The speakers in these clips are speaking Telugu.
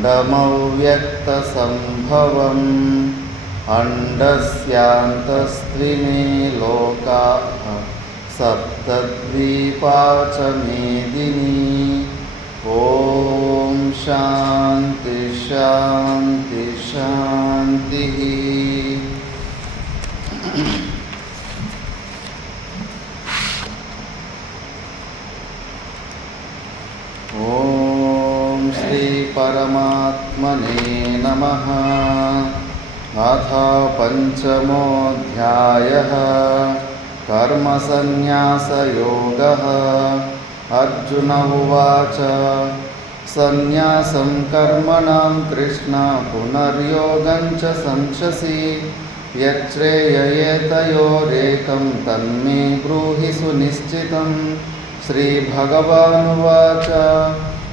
अण्डमव्यक्तसम्भवम् अण्डस्यान्तस्त्रिणे लोकाः सप्तद्वीपा च मेदिनी। ॐ शान्ति शान्ति शान्तिः। ॐ श्री परमात्मने नमः। अथ पंचमोऽध्यायः कर्मसन्न्यासयोगः। अर्जुन उवाच सन्न्यासं कर्मणां कृष्ण पुनर्योगं च संशसि यच्छ्रेययेतयोरेकं तन्मे ब्रूहि सुनिश्चितं। श्रीभगवानुवाच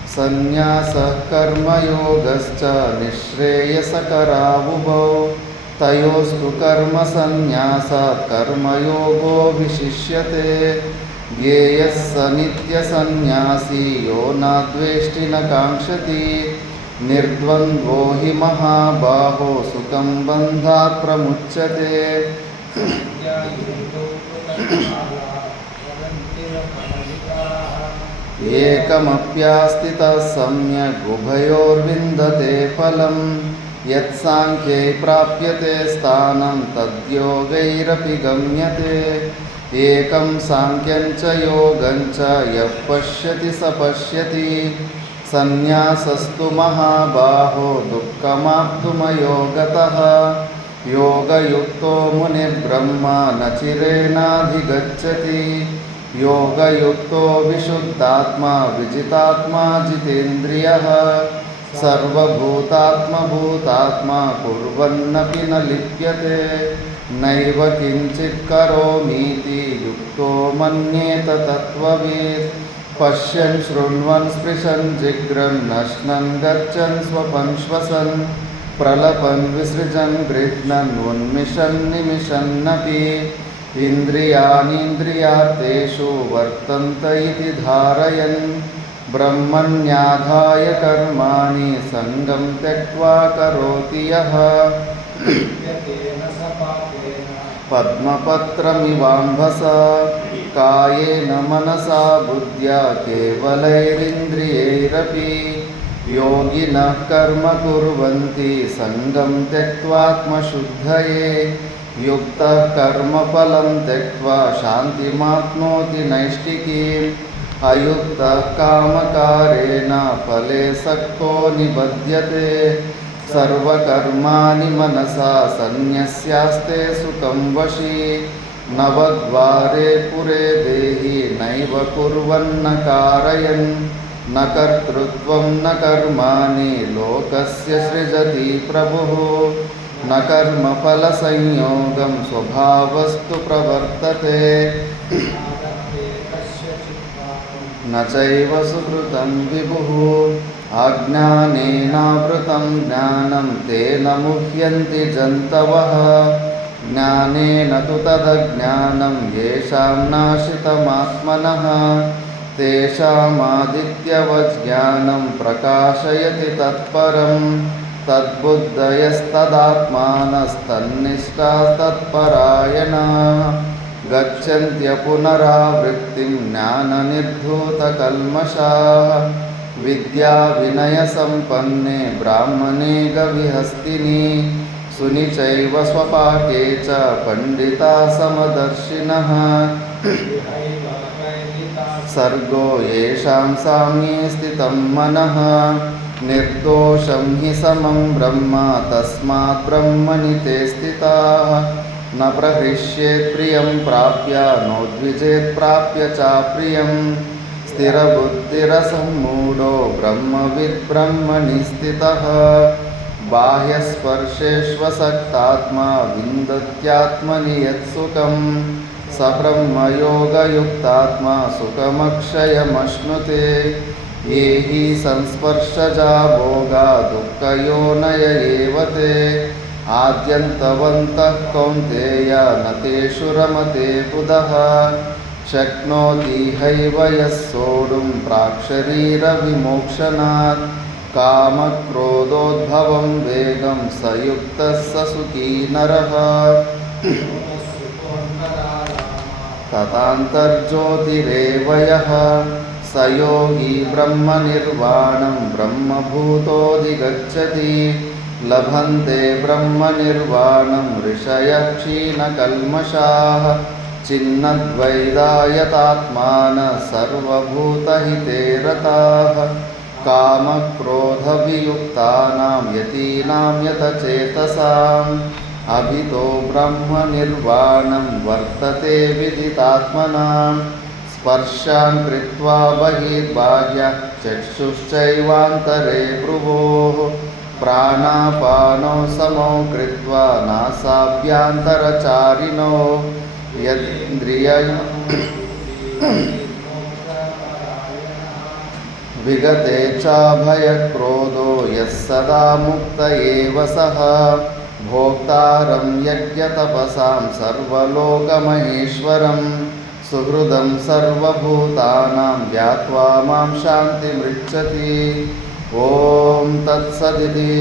सन्न्यासः कर्मयोगश्च निःश्रेयसकरावुभौ तयोस्तु कर्मसन्न्यासात् कर्मयोगो विशिष्यते। ज्ञेयः स नित्यसन्न्यासी यो नाद्वेष्टि न काङ्क्षति। निर्द्वन्द्वो हि महाबाहो सुखं बन्धात् प्रमुच्यते। एकमप्यास्थितः सम्यग् उभयोर्विन्दते फलं। यत्साङ्ख्ये प्राप्यते स्थानं तद्योगैरपि गम्यते। एकं साङ्ख्यं च योगं च यः पश्यति स पश्यति। सन्न्यासस्तु महाबाहो दुःखमाप्तुमयोगतः। योगयुक्तो मुनिर्ब्रह्मा न चिरेणाधिगच्छति। योगयुक्तो विशुद्धात्मा विजितात्मा जितेन्द्रियः। सर्वभूतात्मभूतात्मा कुर्वन्नपि न लिप्यते। नैव किञ्चित् करोमीति युक्तो मन्येत तत्त्ववित्। पश्यन् शृण्वन् स्पृशन् जिघ्रन् नश्नन् गच्छन् स्वपन् श्वसन् प्रलपन् विसृजन् गृह्णन् उन्मिषन् निमिषन्नपि। इन्द्रियाणीन्द्रियार्थेषु वर्तन्त इति धारयन् ब्रह्मण्याधाय कर्माणि सङ्गं त्यक्त्वा करोति यः। पद्मपत्रमिवाम्भसा कायेन मनसा बुद्ध्या केवलैरिन्द्रियैरपि योगिनः कर्म कुर्वन्ति सङ्गं त्यक्त्वात्मशुद्धये। युक्तः कर्मफलं त्यक्त्वा शान्तिमाप्नोति नैष्टिकीम्। अयुक्तः कामकारेण फले सक्तो निबध्यते। सर्वकर्माणि मनसा सन्न्यस्यास्ते सुखं वशी। नवद्वारे पुरे देहि नैव कुर्वन्न कारयन्। न कर्तृत्वं न कर्माणि लोकस्य सृजति प्रभुः। न कर्मफलसंयोगं स्वभावस्तु प्रवर्तते। न चैव सुकृतं विभुः। अज्ञानेनावृतं ज्ञानं तेन मुह्यन्ति जन्तवः। ज्ञानेन तु तदज्ञानं येषां नाशितमात्मनः। तेषामादित्यवज्ज्ञानं प्रकाशयति तत्परं। तद्बुद्धयस्तदात्मानस्तन्निष्ठास्तत्परायणाः गच्छन्त्य पुनरावृत्तिं ज्ञाननिर्धूतकल्मषाः। विद्याविनयसम्पन्ने ब्राह्मणे गविहस्तिनि सुनिचैव स्वपाके च पण्डिता समदर्शिनः। सर्गो येषां साम्ये स्थितं मनः निर्दोषं हि समं ब्रह्म तस्मात् ब्रह्मणि ते स्थिताः। न प्रहृष्येत् प्रियं प्राप्य नोद्विजेत् प्राप्य चाप्रियं। स्थिरबुद्धिरसम्मूढो ब्रह्मविद् ब्रह्मणि स्थितः। बाह्यस्पर्शेष्वसक्तात्मा विन्दत्यात्मनि यत्सुखं। स ब्रह्मयोगयुक्तात्मा सुखमक्षयमश्नुते। ये हि संस्पर्शजा भोगा दुःखयोनय एव ते। आद्यन्तवन्तः कौन्तेय न तेषु रमते बुधः। शक्नोति हैव यः सोढुं प्राक्शरीरविमोक्षणात्। కామక్రోధోద్భవం వేగం సయుక్తః స సుఖీ నరః తథాంతర్జ్యోతిరేవ యః స యోగి బ్రహ్మనిర్వాణం బ్రహ్మభూతోऽధిగచ్చతి లభంతే బ్రహ్మనిర్వాణం ఋషయః క్షీణకల్మషాః చిన్నద్వైదాయతాత్మానః సర్వభూతహితే రతాః కామక్రోధవియుక్తానాం యతీనాం యతచేతసాం అభితో బ్రహ్మనిర్వాణం వర్తతే విదితాత్మనాం స్పర్శాన్ కృత్వా బహిర్బాహ్యః చక్షుశ్చైవాంతరే భ్రువోః ప్రాణాపానో సమౌ కృత్వా నాసాభ్యంతరచారిణో యదింద్రియం విగతే చాభయక్రోధో యః సదా ముక్త ఏవ సః భోక్తారం యజ్ఞతపసాం సర్వలోకమహేశ్వరం సుహృదం సర్వభూతానాం జ్ఞాత్వా మాం శాంతిమృచ్చతి. ఓం తత్సదితి.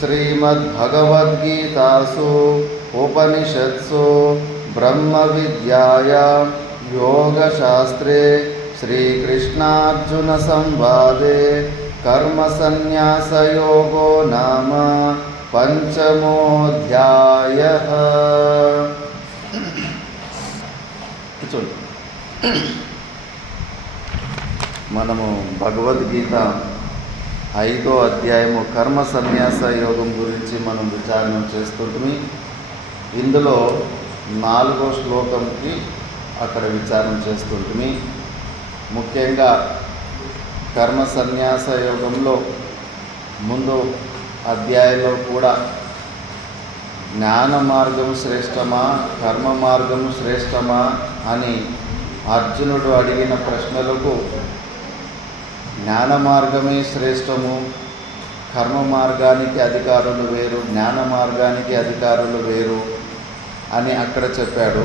శ్రీమద్భగవద్గీతాసు ఉపనిషత్సు బ్రహ్మ విద్యాయాం యోగశాస్త్రే శ్రీకృష్ణార్జున సంవాదే కర్మసన్యాసయోగో నామ పంచమోऽధ్యాయః. మనము భగవద్గీత 5వ అధ్యాయము కర్మ సన్యాస యోగం గురించి మనం విచారణ చేస్తుంటుంది. ఇందులో 4వ శ్లోకంకి అక్కడ విచారణ చేస్తుంటుంది. ముఖ్యంగా కర్మ సన్యాస యోగంలో ముందు అధ్యాయంలో కూడా జ్ఞాన మార్గం శ్రేష్టమా కర్మ మార్గం శ్రేష్టమా అని అర్జునుడు అడిగిన ప్రశ్నలకు జ్ఞాన మార్గమే శ్రేష్టము, కర్మ మార్గానికి అధికారులు వేరు, జ్ఞాన మార్గానికి అధికారులు వేరు అని అక్కడ చెప్పాడు.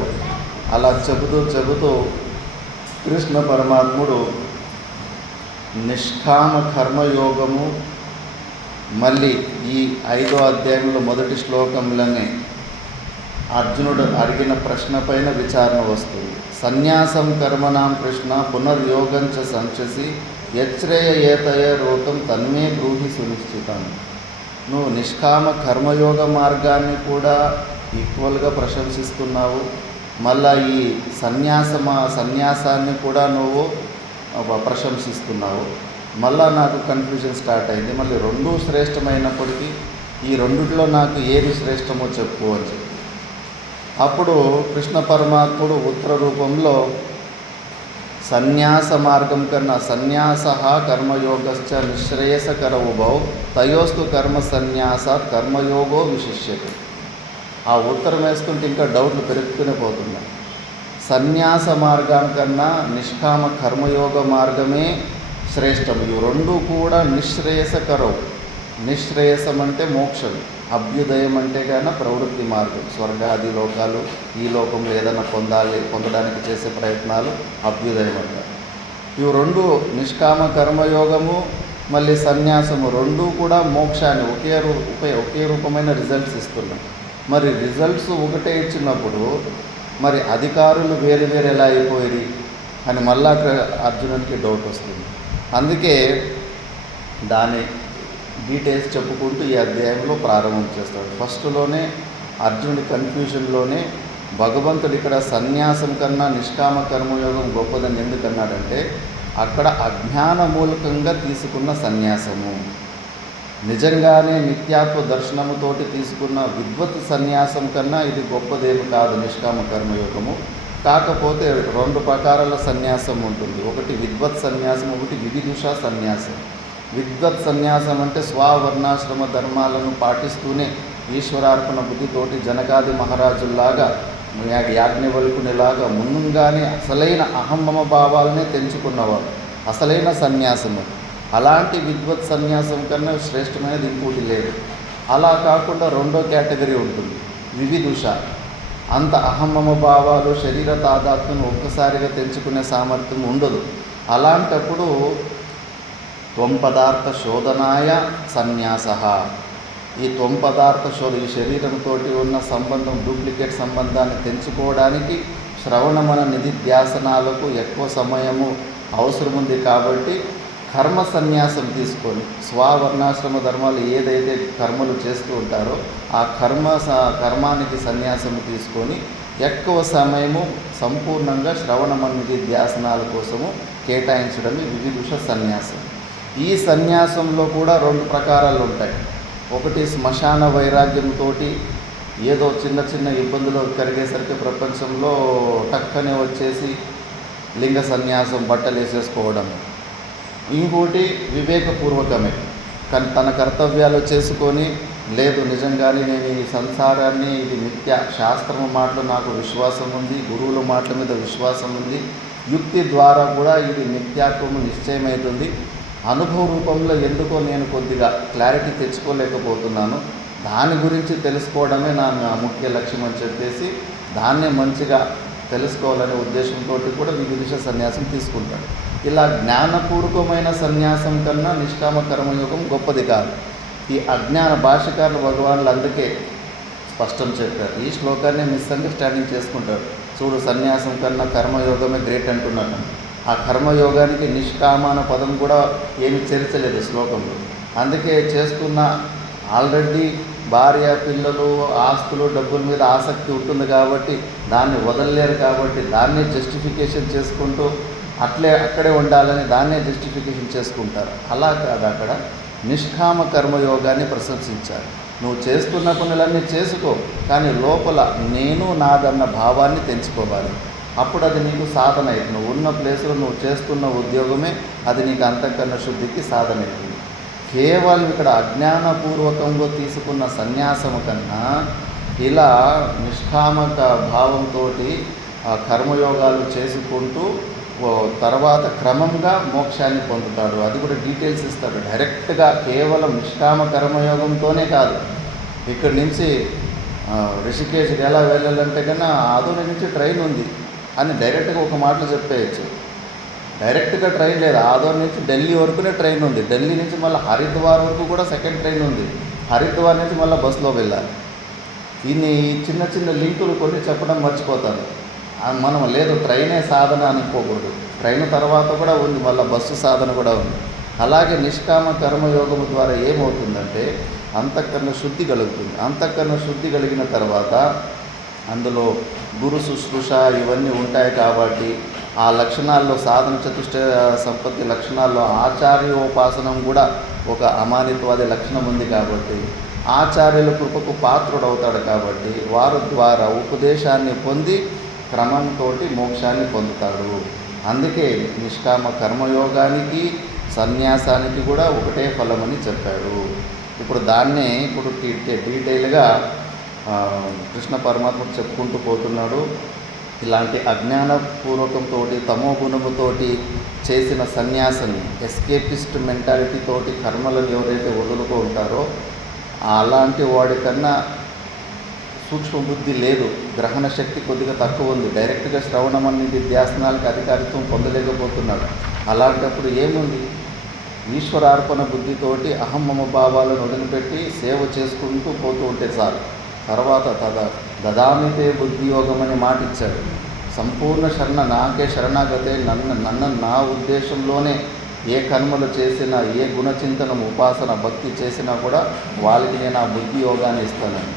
అలా చెబుతూ కృష్ణ పరమాత్ముడు నిష్కామ కర్మయోగము మళ్ళీ ఈ 5వ అధ్యాయంలో మొదటి శ్లోకంలోనే అర్జునుడు అడిగిన ప్రశ్న పైన విచారణ వస్తుంది. సన్యాసం కర్మణాం కృష్ణ పునర్యోగం చ సంచసి యచ్రేయ ఏతయ రోగం తన్మే బ్రూహి సునిశ్చితం. నువ్వు నిష్కామ కర్మయోగ మార్గాన్ని కూడా ఈక్వల్గా ప్రశంసిస్తున్నావు, మళ్ళా ఈ సన్యాసాన్ని కూడా నువ్వు ప్రశంసిస్తున్నావు. మళ్ళా నాకు కన్ఫ్యూజన్ స్టార్ట్ అయింది. మళ్ళీ రెండూ శ్రేష్టమైనప్పటికీ ఈ రెండిట్లో నాకు ఏది శ్రేష్టమో చెప్పు అని చెప్పి అప్పుడు కృష్ణ పరమాత్ముడు ఉత్తర రూపంలో సన్యాస మార్గం కన్నా సన్యాస కర్మయోగశ్చ నిశ్రేయసకర ఉభౌ తయోస్తు కర్మ సన్యాసాత్ కర్మయోగో విశిష్యతే. ఆ ఉత్తరం వేస్తుంటే ఇంకా డౌట్లు పెరుగుతూనే పోతున్నాయి. సన్యాస మార్గానికన్నా నిష్కామ కర్మయోగ మార్గమే శ్రేష్టం. ఇవి రెండూ కూడా నిశ్రేయసకరవు. నిశ్రేయసం అంటే మోక్షం, అభ్యుదయం అంటే కానీ ప్రవృత్తి మార్గం, స్వర్గాది లోకాలు, ఈ లోకంలో ఏదైనా పొందడానికి చేసే ప్రయత్నాలు అభ్యుదయం అంటారు. ఇవి రెండు నిష్కామ కర్మయోగము మళ్ళీ సన్యాసము రెండూ కూడా మోక్షాన్ని ఒకే రూపమైన రిజల్ట్స్ ఇస్తున్నాయి. మరి రిజల్ట్స్ ఒకటే ఇచ్చినప్పుడు మరి అధికారులు వేరు ఎలా అయిపోయి అని మళ్ళా అర్జునునికి డౌట్ వస్తుంది. అందుకే దాని డీటెయిల్స్ చెప్పుకుంటూ ఈ అధ్యాయంలో ప్రారంభం చేస్తాడు. ఫస్ట్లోనే అర్జునుడి కన్ఫ్యూజన్లోనే భగవంతుడు ఇక్కడ సన్యాసం కన్నా నిష్కామ కర్మయోగం గొప్పదని ఎందుకన్నాడంటే అక్కడ అజ్ఞాన మూలకంగా తీసుకున్న సన్యాసము, నిజంగానే నిత్యాత్వ దర్శనముతోటి తీసుకున్న విద్వత్ సన్యాసం కన్నా ఇది గొప్పదేమి కాదు నిష్కామ కర్మయోగము. కాకపోతే 2 ప్రకారాల సన్యాసం ఉంటుంది. ఒకటి విద్వత్ సన్యాసం, ఒకటి వివిధుష సన్యాసం. విద్వత్ సన్యాసం అంటే స్వవర్ణాశ్రమ ధర్మాలను పాటిస్తూనే ఈశ్వరార్పణ బుద్ధితోటి జనకాది మహారాజుల్లాగా యాజ్ఞవల్కునిలాగా ముందుగానే అసలైన అహంమమ భావాలనే తెంచుకున్నవాడు అసలైన సన్యాసము. అలాంటి విద్వత్ సన్యాసం కన్నా శ్రేష్టమైనది ఇంకోటి లేదు. అలా కాకుండా 2వ కేటగిరీ ఉంటుంది వివిధుష. అంత అహంమమ భావాలు శరీర తాదాత్మ్యం ఒక్కసారిగా తెంచుకునే సామర్థ్యం ఉండదు. అలాంటప్పుడు త్వం పదార్థ శోధనాయ సన్యాస. ఈ త్వం పదార్థ శోధ, ఈ శరీరంతో ఉన్న సంబంధం, డూప్లికేట్ సంబంధాన్ని తెంచుకోవడానికి శ్రవణమన నిధిధ్యాసనాలకు ఎక్కువ సమయము అవసరం ఉంది. కాబట్టి కర్మ సన్యాసం తీసుకొని స్వవర్ణాశ్రమ ధర్మాలు ఏదైతే కర్మలు చేస్తూ ఉంటారో ఆ కర్మానికి సన్యాసం తీసుకొని ఎక్కువ సమయము సంపూర్ణంగా శ్రవణమన నిధిధ్యాసనాల కోసము కేటాయించడమే వివిధుష సన్యాసం. ఈ సన్యాసంలో కూడా 2 ప్రకారాలు ఉంటాయి. ఒకటి శ్మశాన వైరాగ్యంతో ఏదో చిన్న చిన్న ఇబ్బందులు కలిగేసరికి ప్రపంచంలో టక్కనే వచ్చేసి లింగ సన్యాసం, బట్టలు వేసేసుకోవడం. ఇంకోటి వివేకపూర్వకమే, కానీ తన కర్తవ్యాలు చేసుకొని, లేదు నిజంగానే నేను ఈ సంసారాన్ని, ఇది మిథ్య, శాస్త్రము మాటలు నాకు విశ్వాసం ఉంది, గురువుల మాటల మీద విశ్వాసం ఉంది, యుక్తి ద్వారా కూడా ఇది మిథ్యాత్వము నిశ్చయమవుతుంది, అనుభవ రూపంలో ఎందుకో నేను కొద్దిగా క్లారిటీ తెచ్చుకోలేకపోతున్నాను, దాని గురించి తెలుసుకోవడమే నా ముఖ్య లక్ష్యం అని చెప్పేసి దాన్నే మంచిగా తెలుసుకోవాలనే ఉద్దేశంతో కూడా వివిధ సన్యాసం తీసుకుంటాడు. ఇలా జ్ఞానపూర్వకమైన సన్యాసం కన్నా నిష్కామ కర్మయోగం గొప్పది కాదు. ఈ అజ్ఞాన భాష్యకారులు భగవానులు అందుకే స్పష్టం చెప్పారు. ఈ శ్లోకాన్ని మిస్అండర్స్టాండింగ్ చేసుకుంటారు. చూడు, సన్యాసం కన్నా కర్మయోగమే గ్రేట్ అంటున్నాను. ఆ కర్మయోగానికి నిష్కామ అనే పదం కూడా ఏమి చేర్చలేదు శ్లోకంలో. అందుకే చేస్తున్న ఆల్రెడీ భార్య, పిల్లలు, ఆస్తులు, డబ్బుల మీద ఆసక్తి ఉంటుంది కాబట్టి దాన్ని వదలలేరు, కాబట్టి దాన్నే జస్టిఫికేషన్ చేసుకుంటూ అక్కడే ఉండాలని దాన్నే జస్టిఫికేషన్ చేసుకుంటారు. అలా కాదు, అక్కడ నిష్కామ కర్మయోగాన్ని ప్రశంసించారు. నువ్వు చేస్తున్న పనులన్నీ చేసుకో, కానీ లోపల నేను నాదన్న భావాన్ని తెంచుకోవాలి. అప్పుడు అది నీకు సాధన అవుతుంది. నువ్వు ఉన్న ప్లేస్లో నువ్వు చేస్తున్న ఉద్యోగమే అది నీకు అంతఃకరణ శుద్ధికి సాధన అవుతుంది. కేవలం ఇక్కడ అజ్ఞానపూర్వకంగా తీసుకున్న సన్యాసము కన్నా ఇలా నిష్కామక భావంతో కర్మయోగాలు చేసుకుంటూ తర్వాత క్రమంగా మోక్షాన్ని పొందుతాడు. అది కూడా డీటెయిల్స్ ఇస్తాడు. డైరెక్ట్గా కేవలం నిష్కామ కర్మయోగంతోనే కాదు, ఇక్కడి నుంచి రిషికేశ్కి ఎలా వెళ్ళాలంటే కన్నా ఆదోని నుంచి ట్రైన్ ఉంది అని డైరెక్ట్గా ఒక మాటలు చెప్పేయచ్చు. డైరెక్ట్గా ట్రైన్ లేదు. ఆదోని నుంచి ఢిల్లీ వరకునే ట్రైన్ ఉంది. ఢిల్లీ నుంచి మళ్ళీ హరిద్వార్ వరకు కూడా సెకండ్ ట్రైన్ ఉంది. హరిద్వార్ నుంచి మళ్ళీ బస్సులో వెళ్ళాలి. దీన్ని చిన్న చిన్న లింకులు కొన్ని చెప్పడం మర్చిపోతారు. మనం లేదు ట్రైనే సాధన అనుకోకూడదు. ట్రైన్ తర్వాత కూడా ఉంది, మళ్ళీ బస్సు సాధన కూడా ఉంది. అలాగే నిష్కామ కర్మయోగము ద్వారా ఏమవుతుందంటే అంతఃకరణ శుద్ధి కలుగుతుంది. అంతఃకరణ శుద్ధి కలిగిన తర్వాత అందులో గురు శుశ్రూష ఇవన్నీ ఉంటాయి. కాబట్టి ఆ లక్షణాల్లో సాధన చతుష్టయ సంపత్తి లక్షణాల్లో ఆచార్యోపాసనం కూడా ఒక అమానిత్వాది లక్షణం ఉంది. కాబట్టి ఆచార్యుల కృపకు పాత్రుడవుతాడు. కాబట్టి వారి ద్వారా ఉపదేశాన్ని పొంది క్రమంతో మోక్షాన్ని పొందుతాడు. అందుకే నిష్కామ కర్మయోగానికి సన్యాసానికి కూడా ఒకటే ఫలమని చెప్పాడు. ఇప్పుడు దాన్నే డీటెయిల్గా కృష్ణ పరమాత్మ చెప్పుకుంటూ పోతున్నాడు. ఇలాంటి అజ్ఞానపూర్వకంతో తమో గుణముతోటి చేసిన సన్యాసాన్ని, ఎస్కేపిస్ట్ మెంటాలిటీతోటి కర్మలను ఎవరైతే వదులుతూ ఉంటారో అలాంటి వాడికన్నా సూక్ష్మ బుద్ధి లేదు, గ్రహణ శక్తి కొద్దిగా తక్కువ ఉంది, డైరెక్ట్గా శ్రవణమని ధ్యాసనాలకు అధికారిత్వం పొందలేకపోతున్నాడు. అలాంటప్పుడు ఏముంది, ఈశ్వరార్పణ బుద్ధితోటి అహం మమ భావాలను వదిలిపెట్టి సేవ చేసుకుంటూ పోతూ ఉంటే చాలు. తర్వాత దదామితే బుద్ధి యోగం అని మాట ఇచ్చాడు. సంపూర్ణ శరణ నాకే శరణాగతే, నన్ను నా ఉద్దేశంలోనే ఏ కర్మలు చేసినా, ఏ గుణచింతనం, ఉపాసన, భక్తి చేసినా కూడా వాళ్ళకి నేను ఆ బుద్ధి యోగాన్ని ఇస్తానని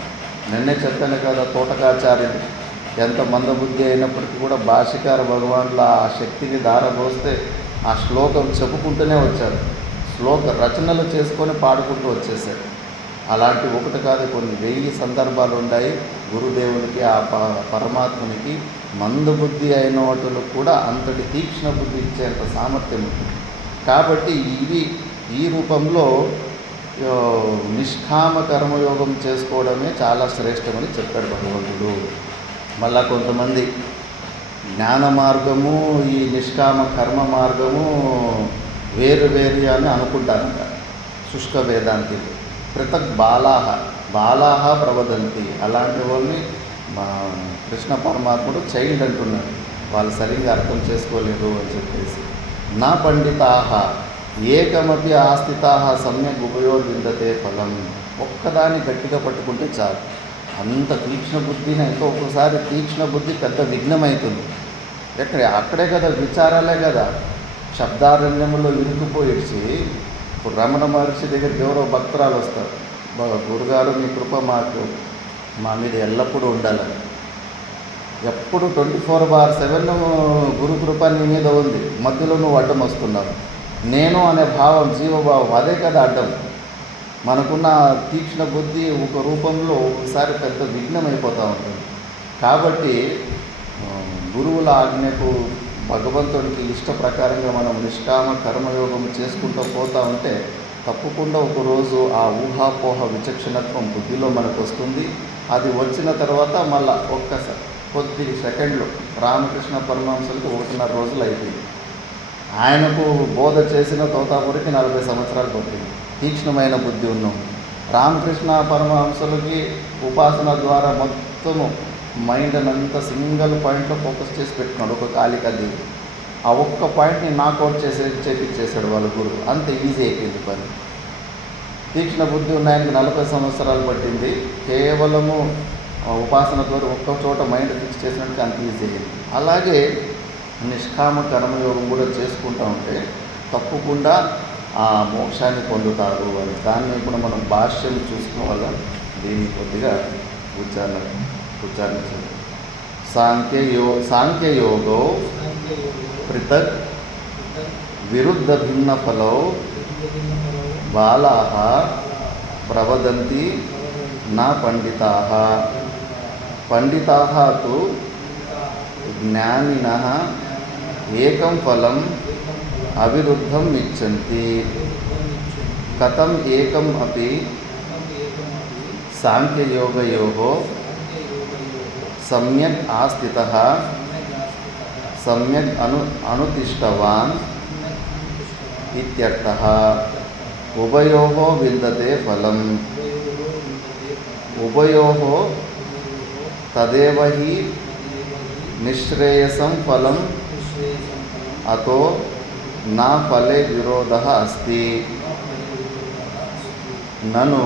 నిన్నే చెప్పాను కదా. తోటకాచార్యుడు ఎంత మందబుద్ధి అయినప్పటికీ కూడా భాష్యకార భగవాన్ల ఆ శక్తిని దారబోస్తే ఆ శ్లోకం చెప్పుకుంటూనే వచ్చాడు. శ్లోక రచనలు చేసుకొని పాడుకుంటూ వచ్చేసాడు. అలాంటి ఒకటి కాదు, కొన్ని 1000 సందర్భాలు ఉన్నాయి. గురుదేవునికి ఆ పరమాత్మనికి మందబుద్ధి అయిన వాటిలో కూడా అంతటి తీక్ష్ణ బుద్ధి ఇచ్చేంత సామర్థ్యం ఉంటుంది. కాబట్టి ఈ రూపంలో నిష్కామ కర్మయోగం చేసుకోవడమే చాలా శ్రేష్టమని చెప్పాడు భగవంతుడు. మళ్ళా కొంతమంది జ్ఞాన మార్గము, ఈ నిష్కామ కర్మ మార్గము వేరు అని అనుకుంటారంట. శుష్క వేదాంతి పృథక్ బాలాహ ప్రవదంతి. అలాంటి వాళ్ళని కృష్ణ పరమాత్ముడు చైల్డ్ అంటున్నాడు. వాళ్ళు సరిగ్గా అర్థం చేసుకోలేరు అని చెప్పేసి. నా పండితాహ ఏకమపి ఆస్థితాః సమ్యక్ ఉభయోర్విందతే ఫలం. ఒక్కదాన్ని గట్టిగా పట్టుకుంటే చాలు. అంత తీక్ష్ణ బుద్ధిని ఎంతో ఒక్కోసారి తీక్ష్ణ బుద్ధి పెద్ద విఘ్నమవుతుంది. అక్కడే కదా విచారాలే కదా. శబ్దారణ్యంలో ఇరుక్కుపోయిడ్చి ఇప్పుడు రమణ మహర్షి దగ్గరికి ఎవరో భక్తురాలు వస్తారు, గురుగారు మీ కృప మా మీద ఎల్లప్పుడూ ఉండాలని. ఎప్పుడు 24/7 గురు కృప నీ మీద ఉంది, మధ్యలో నువ్వు అడ్డం వస్తున్నావు. నేను అనే భావం, జీవభావం, అదే కదా అడ్డం. మనకున్న తీక్ష్ణ బుద్ధి ఒక రూపంలో ఒకసారి పెద్ద విఘ్నం అయిపోతూ ఉంటుంది. కాబట్టి గురువుల ఆజ్ఞకు, భగవంతుడికి ఇష్ట ప్రకారంగా మనం నిష్కామ కర్మయోగం చేసుకుంటూ పోతూ ఉంటే తప్పకుండా ఒకరోజు ఆ ఊహాపోహ విచక్షణత్వం బుద్ధిలో మనకు వస్తుంది. అది వచ్చిన తర్వాత మళ్ళా ఒక్కసారి కొద్ది సెకండ్లు రామకృష్ణ పరమహంసలకు 1.5 రోజులు అయిపోయింది. ఆయనకు బోధ చేసిన తోతాపురికి 40 సంవత్సరాలు పట్టింది. తీక్ష్ణమైన బుద్ధి ఉన్నాం. రామకృష్ణ పరమహంసలకి ఉపాసన ద్వారా మొత్తము మైండ్ అంతా సింగిల్ పాయింట్లో ఫోకస్ చేసి పెట్టుకున్నాడు. ఒక కాలికది ఆ ఒక్క పాయింట్ని నాకౌట్ చేపించేశాడు వాళ్ళ గురువు. అంత ఈజీ అయిపోయింది పని. తీక్ష్ణ బుద్ధి ఉన్న ఆయనకి 40 సంవత్సరాలు పట్టింది. కేవలము ఉపాసన ద్వారా ఒక్క చోట మైండ్ ఫిక్స్ చేసినట్టు అంత ఈజీ అయ్యింది. అలాగే నిష్కామ కర్మయోగం కూడా చేసుకుంటూ ఉంటే తప్పకుండా ఆ మోక్షాన్ని పొందుతారు అని. దాన్ని ఇప్పుడు మనం భాష్యం చూసుకోవాల. దీన్ని కొద్దిగా ఉచ్చారణ సాంఖ్యయోగో పృథక్ విరుద్ధ భిన్న ఫలో బాలాః ప్రవదంతి నా పండితాః. పండితాః తు జ్ఞానినః ఏకం ఫలం అవిరుద్ధం ఇచ్చంతి. కథం ఏకం అపి సాంఖ్యయోగయోః సమ్యక్ ఆస్థితః సమ్యక్ అనుతిష్టవాన్ ఇత్యర్థః. ఉభయోః విందతే ఫలం. ఉభయోః తదేవ హి నిశ్రేయసం ఫలం అతో నా ఫలే విరోధः అస్తి. నను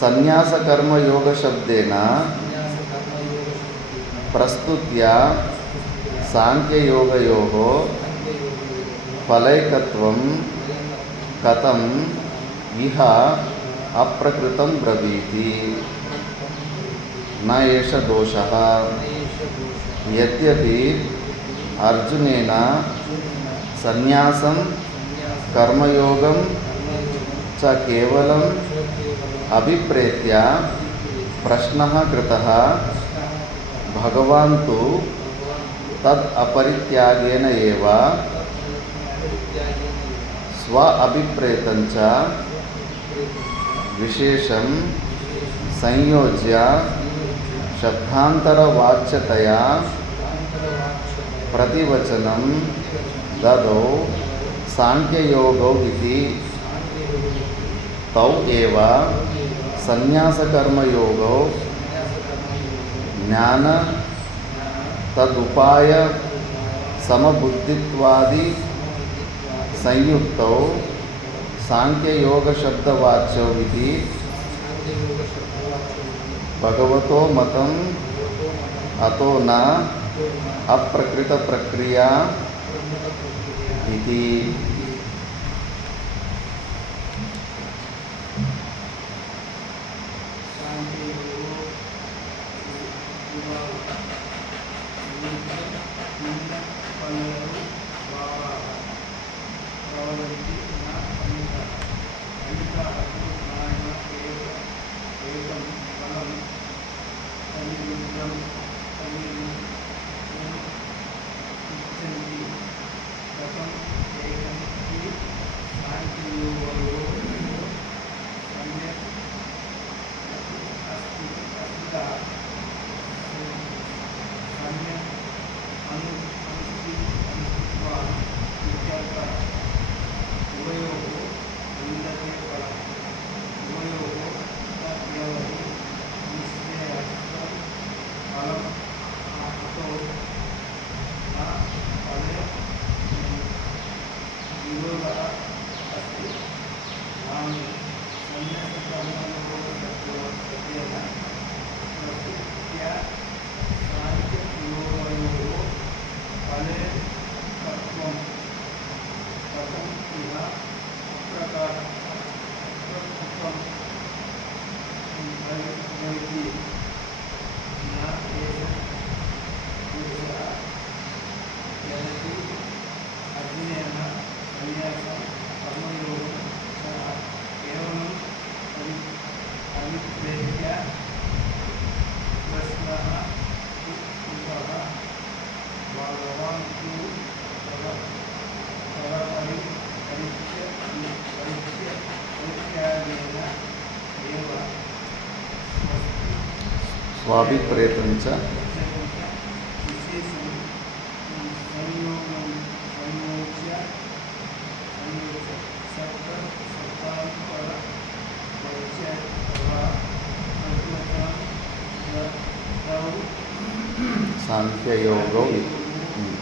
సన్యాసకర్మయోగశబ్దేన ప్రస్తుత్య సాంఖ్యయోగయోః ఫలైకత్వం కథం ఇహ అప్రకృతం బ్రవీతి. న ఏష దోషః. యద్యపి అర్జునేన సన్యాసం కర్మయోగం చ కేవలం అభిప్రేత్య ప్రశ్నః కృతః, భగవాన్ తు తద్ అపరిత్యాగేన ఏవ స్వ అభిప్రేతం చ విశేషం సంయోజ్య శబ్దాంతరవాచ్యతయా ప్రతివచనం దదౌ సాంఖ్యయోగౌ ఇతి. తౌ ఏవ సన్యాసకర్మయోగౌ జ్ఞాన తదుపాయ సమబుద్ధిత్వాది సంయుక్తౌ సాంఖ్యయోగశబ్దవాచ్యౌ ఇతి భగవతో మతం. అతో న అప్రకృత ప్రక్రియా ఇది. స్వాభిప్రేతం చ సాంఖ్యయోగం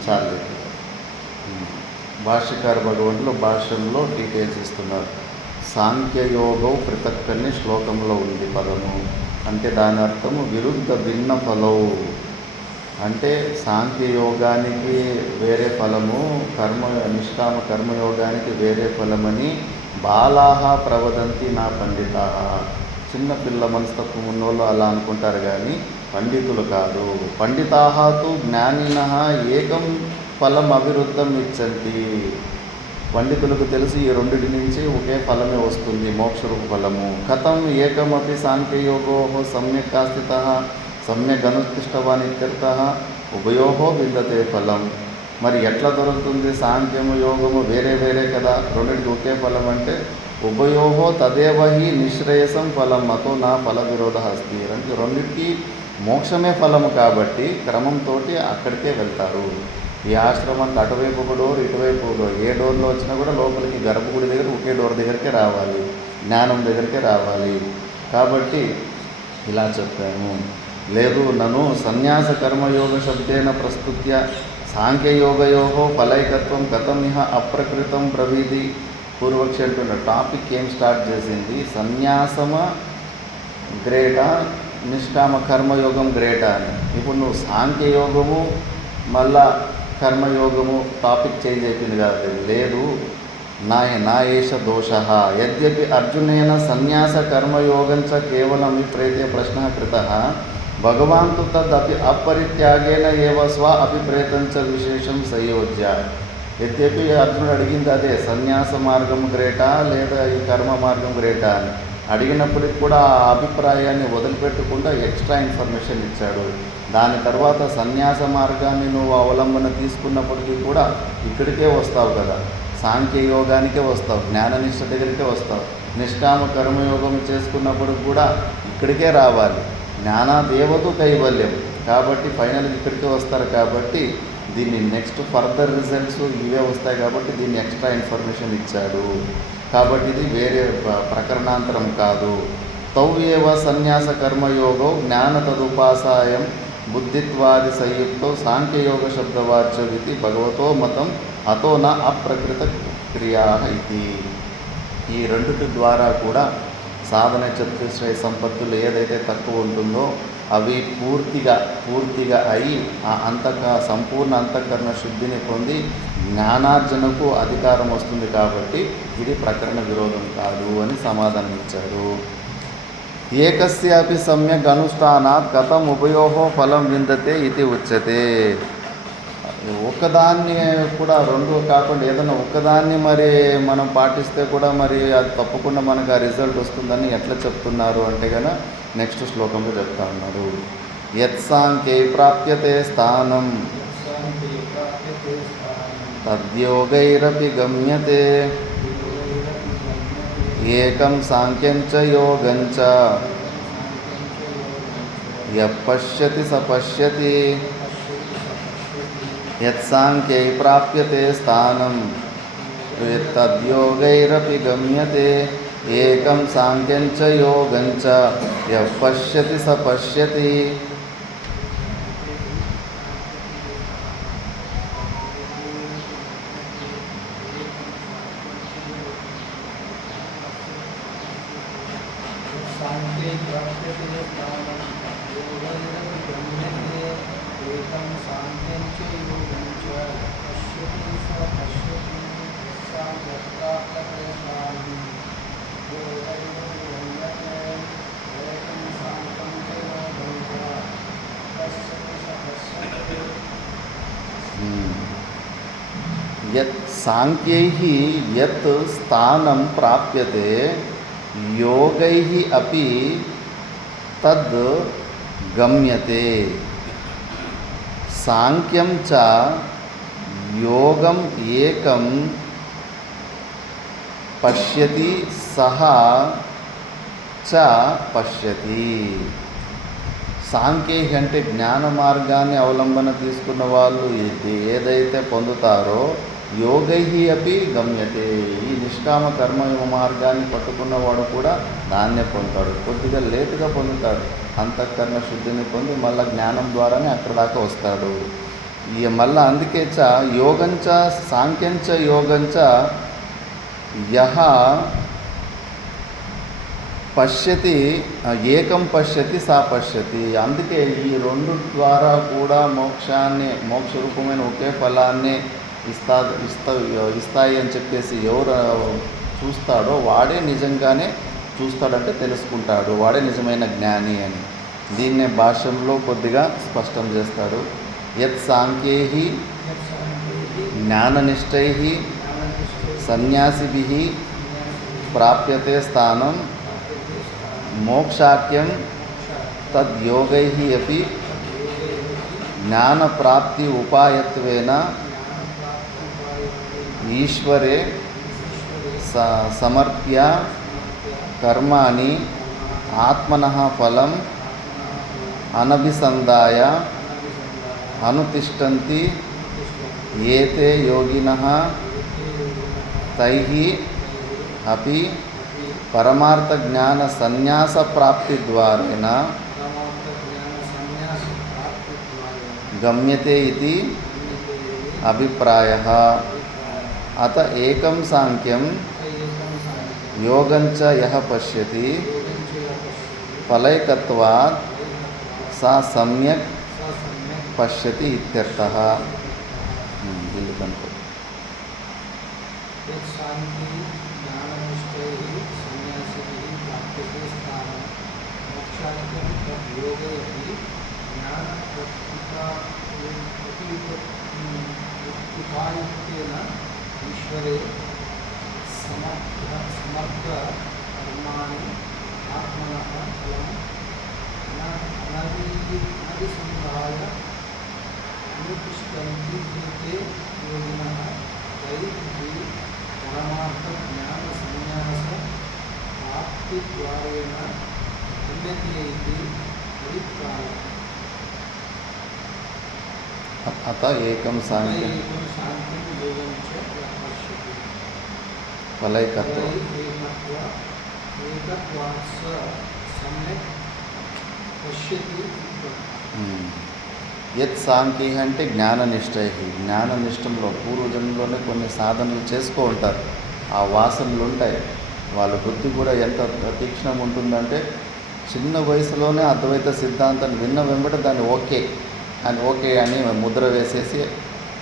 చాలు. భాష్యకార భగవంతులు భాష్యంలో డీటెయిల్స్ ఇస్తున్నారు. సాంఖ్యయోగం పృథక్ అని శ్లోకంలో ఉంది పదము. అంటే దాని అర్థము విరుద్ధ భిన్న ఫలవు. అంటే సాంఖ్యయోగానికి వేరే ఫలము, నిష్కామ కర్మయోగానికి వేరే ఫలమని బాలాహ ప్రవదంతి నా పండితా. చిన్నపిల్ల మనస్తత్వం ఉన్నోళ్ళు అలా అనుకుంటారు కానీ పండితులు కాదు. పండితాః తు జ్ఞానినః ఏకం ఫలం అవిరుద్ధం ఇచ్చంతి. పండితులకు తెలిసి ఈ రెండిటి నుంచి ఒకే ఫలమే వస్తుంది, మోక్షరూప ఫలము. కథం ఏకమపి సాంఖ్యయోగో సమ్యక్ ఆస్థితః సమ్యక్ అనుష్ఠిష్టవాన్ ఇత్యర్థః ఉభయోహో విందతే ఫలం. మరి ఎట్లా దొరుకుతుంది? సాంఖ్యము యోగము వేరే వేరే కదా, రెండింటికి ఒకే ఫలం అంటే ఉభయోహో తదేవ హి నిశ్రేయసం ఫలం అతో నా ఫల విరోధ అస్తి. అంటే రెండింటికి మోక్షమే ఫలము కాబట్టి క్రమంతో అక్కడికే వెళ్తారు. ఈ ఆశ్రమానికి అటువైపు ఒక డోర్, ఇటువైపు ఒక డోర్, ఏ డోర్లో వచ్చినా కూడా లోపలికి గర్భగుడి దగ్గర ఒకే డోర్ దగ్గరికే రావాలి, జ్ఞానం దగ్గరికే రావాలి. కాబట్టి ఇలా చెప్పాము. లేదు నన్ను సన్యాస కర్మయోగ శబ్దేన ప్రస్తుత్య సాంఖ్యయోగయో ఫలైకత్వం కథమిహ అప్రకృతం ప్రవీది. పూర్వక్షి అంటున్న టాపిక్ ఏం స్టార్ట్ చేసింది? సన్యాసమ గ్రేటా, నిష్కామ కర్మయోగం గ్రేటా అని. ఇప్పుడు నువ్వు సాంఖ్యయోగము మళ్ళా కర్మయోగము టాపిక్ చేంజ్ అయిపోయింది కదా. లేదు, నా ఏష దోష యద్యపి అర్జునేన సన్యాస కర్మయోగంచ కేవలం విప్రేత్య ప్రశ్న కృత భగవాన్ తు తదపి అపరిత్యాగేన ఏవ స్వ అభిప్రేతంచ విశేషం సంయోజ్య. యద్యపి అర్జునుడు అడిగింది అదే, సన్యాస మార్గం గ్రేటా లేదా ఈ కర్మ మార్గం గ్రేటా అని. అడిగినప్పటికి కూడా ఆ అభిప్రాయాన్ని వదిలిపెట్టకుండా ఎక్స్ట్రా ఇన్ఫర్మేషన్ ఇచ్చాడు. దాని తర్వాత సన్యాస మార్గాన్ని నువ్వు అవలంబన తీసుకున్నప్పటికీ కూడా ఇక్కడికే వస్తావు కదా, సాంఖ్యయోగానికే వస్తావు, జ్ఞాననిష్ట దగ్గరికే వస్తావు. నిష్కామ కర్మయోగం చేసుకున్నప్పుడు కూడా ఇక్కడికే రావాలి. జ్ఞానాదేవతు కైవల్యం కాబట్టి ఫైనల్గా ఇక్కడికే వస్తారు. కాబట్టి దీన్ని నెక్స్ట్ ఫర్దర్ రిజల్ట్స్ ఇవే వస్తాయి కాబట్టి దీన్ని ఎక్స్ట్రా ఇన్ఫర్మేషన్ ఇచ్చాడు. కాబట్టి ఇది వేరే ప్రకరణాంతరం కాదు. తౌ ఏవ సన్యాస కర్మయోగో జ్ఞాన తదుపాసాయం బుద్ధిత్వాది సంయుక్తో సాంఖ్యయోగ శబ్దవాచ్యమితి భగవతో మతం అతో నా అప్రకృత క్రియా ఇది. ఈ రెండిటి ద్వారా కూడా సాధన చతుశ్రయ సంపత్తులు ఏదైతే తక్కువ ఉంటుందో అవి పూర్తిగా అయి ఆ సంపూర్ణ అంతఃకరణ శుద్ధిని పొంది జ్ఞానార్జనకు అధికారం వస్తుంది. కాబట్టి ఇది ప్రకరణ విరోధం కాదు అని సమాధానం ఇచ్చారు. ఏకస్యాపి సమ్యక్ అనుష్ఠానాత్ కథం ఉభయోహో ఫలం విందతే ఇది ఉచ్యతే. ఒక్కదాన్ని కూడా రెండు కాకుండా ఏదైనా ఒక్కదాన్ని మరి మనం పాటిస్తే కూడా మరి అది తప్పకుండా మనకు ఆ రిజల్ట్ వస్తుందని ఎట్లా చెప్తున్నారు అంటే కనుక నెక్స్ట్ శ్లోకంలో చెప్తా ఉన్నారు. యత్సాంఖ్యై ప్రాప్యతే స్థానం తద్యోగైరపి గమ్యతే ఏకం సాంఖ్యం చ యోగం చ యపశ్యతి స పశ్యతి. యత్సాంఖ్యై ప్రాప్యతే స్థానం తద్యోగైరపి గమ్యతే ఏకం సాంఖ్యం చ యోగం చ యపశ్యతి స పశ్యతి. యత్ సాంఖ్యైః యత్ స్థానం ప్రాప్యతే యోగైః అపి తద్ గమ్యతే. సాంఖ్యం చ యోగం ఏకం పశ్యతి సహ చ పశ్యతి. సాంఖ్యై అంటే జ్ఞాన మార్గాన్ని అవలంబన తీసుకున్న వాళ్ళు ఏదైతే పొందుతారో యోగై అపి గమ్యతే. ఈ నిష్కామ కర్మ మార్గాన్ని పట్టుకున్నవాడు కూడా దాన్నే పొందుతాడు. కొద్దిగా లేటుగా పొందుతాడు. అంతఃకరణ శుద్ధిని పొంది మళ్ళీ జ్ఞానం ద్వారానే అక్కడ దాకా వస్తాడు. ఇక మళ్ళీ అందుకే యోగంచ సాంఖ్యంచ యోగంచ యహ పశ్యతి ఏకం పశ్యతి సా పశ్యతి. అందుకే ఈ రెండు ద్వారా కూడా మోక్ష రూపమైన ఒకే ఫలాన్ని ఇస్తాయి అని చెప్పేసి ఎవరు చూస్తాడో వాడే నిజంగానే చూస్తాడంటే తెలుసుకుంటాడు, వాడే నిజమైన జ్ఞాని అని. దీన్నే భాష్యంలో కొద్దిగా స్పష్టం చేస్తాడు. యత్ సాంఖ్యై జ్ఞాననిష్టై సన్యాసిభిః ప్రాప్యతే స్థానం మోక్షాఖ్యం తద్యోగై అపి జ్ఞానప్రాప్తి ఉపాయత్వేన ఈశ్వరే సమర్ప్య కర్మాణి ఆత్మనః ఫలం అనభిసంధాయ అనుతిష్టంతి ఏతే యోగినః తైః అపి పరమార్థ జ్ఞాన సన్యాస ప్రాప్తి ద్వారేణ గమ్యతే ఇతి అభిప్రాయః. అత ఏకం సాంఖ్యం యోగంచ యః పశ్యతి ఫలైకత్వాత్ సా సమ్యక్ పశ్యతి ఇత్యర్థః. ఈశ్వరే సమర్థ కర్మాణి ఆత్మనః ఫలం అనభిసంధాయ అనుతిష్టంతి ఏతే యోగినః తైః పరమార్థ జ్ఞాన సన్యాస ప్రాప్తి ద్వారేణ గమ్యతే ఇతి అభిప్రాయః. అత ఏకం సాంఖ్యం ఫలైకత్వం. యత్ సాంఖ్య అంటే జ్ఞాననిష్టై. జ్ఞాననిష్టంలో పూర్వజన్మలోనే కొన్ని సాధనలు చేసుకో ఉంటారు. ఆ వాసనలు ఉంటాయి. వాళ్ళ బుద్ధి కూడా ఎంత తీక్షణం ఉంటుందంటే చిన్న వయసులోనే అద్వైత సిద్ధాంతాన్ని విన్న వెంబట దాన్ని ఓకే అని ముద్ర వేసేసి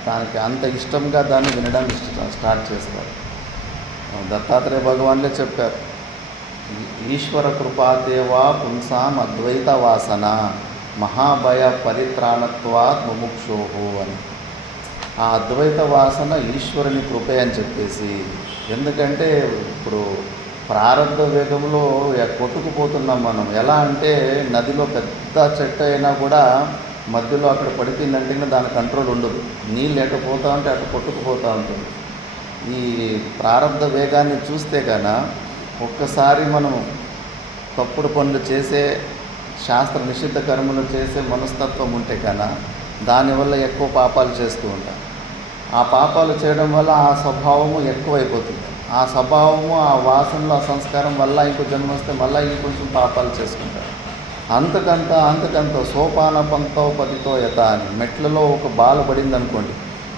దానికి అంత ఇష్టంగా దాన్ని వినడానికి స్టార్ట్ చేస్తారు. దత్తాత్రేయ భగవాన్లే చెప్పారు, ఈశ్వర కృపాదేవా పుంసాం అద్వైత వాసన మహాభయ పరిత్రాణత్వాత్ ముముక్షోహు అని. ఆ అద్వైత వాసన ఈశ్వరుని కృపే అని చెప్పేసి. ఎందుకంటే ఇప్పుడు ప్రారంభ వేగంలో కొట్టుకుపోతున్నాం మనం. ఎలా అంటే నదిలో పెద్ద చెట్టు అయినా కూడా మధ్యలో అక్కడ పడిపోయిందంటే దాని కంట్రోల్ ఉండదు. నీళ్ళు ఎటు పోతూ ఉంటే అటు కొట్టుకుపోతూ ఉంటుంది. ఈ ప్రారంభ వేగాన్ని చూస్తే కన్నా ఒక్కసారి మనం తప్పుడు పనులు చేసే శాస్త్ర నిషిద్ధ కర్మలు చేసే మనస్తత్వం ఉంటే కన్నా దానివల్ల ఎక్కువ పాపాలు చేస్తూ ఉంటాం. ఆ పాపాలు చేయడం వల్ల ఆ స్వభావము ఎక్కువైపోతుంది. ఆ స్వభావము ఆ వాసనలో ఆ సంస్కారం వల్ల ఇంకో జన్మ వస్తే మళ్ళీ ఇంకొంచెం పాపాలు చేసుకుంటారు. అంతకంత సోపాన పంతో పతితో యత అని మెట్లలో ఒక బాల పడింది అనుకోండి,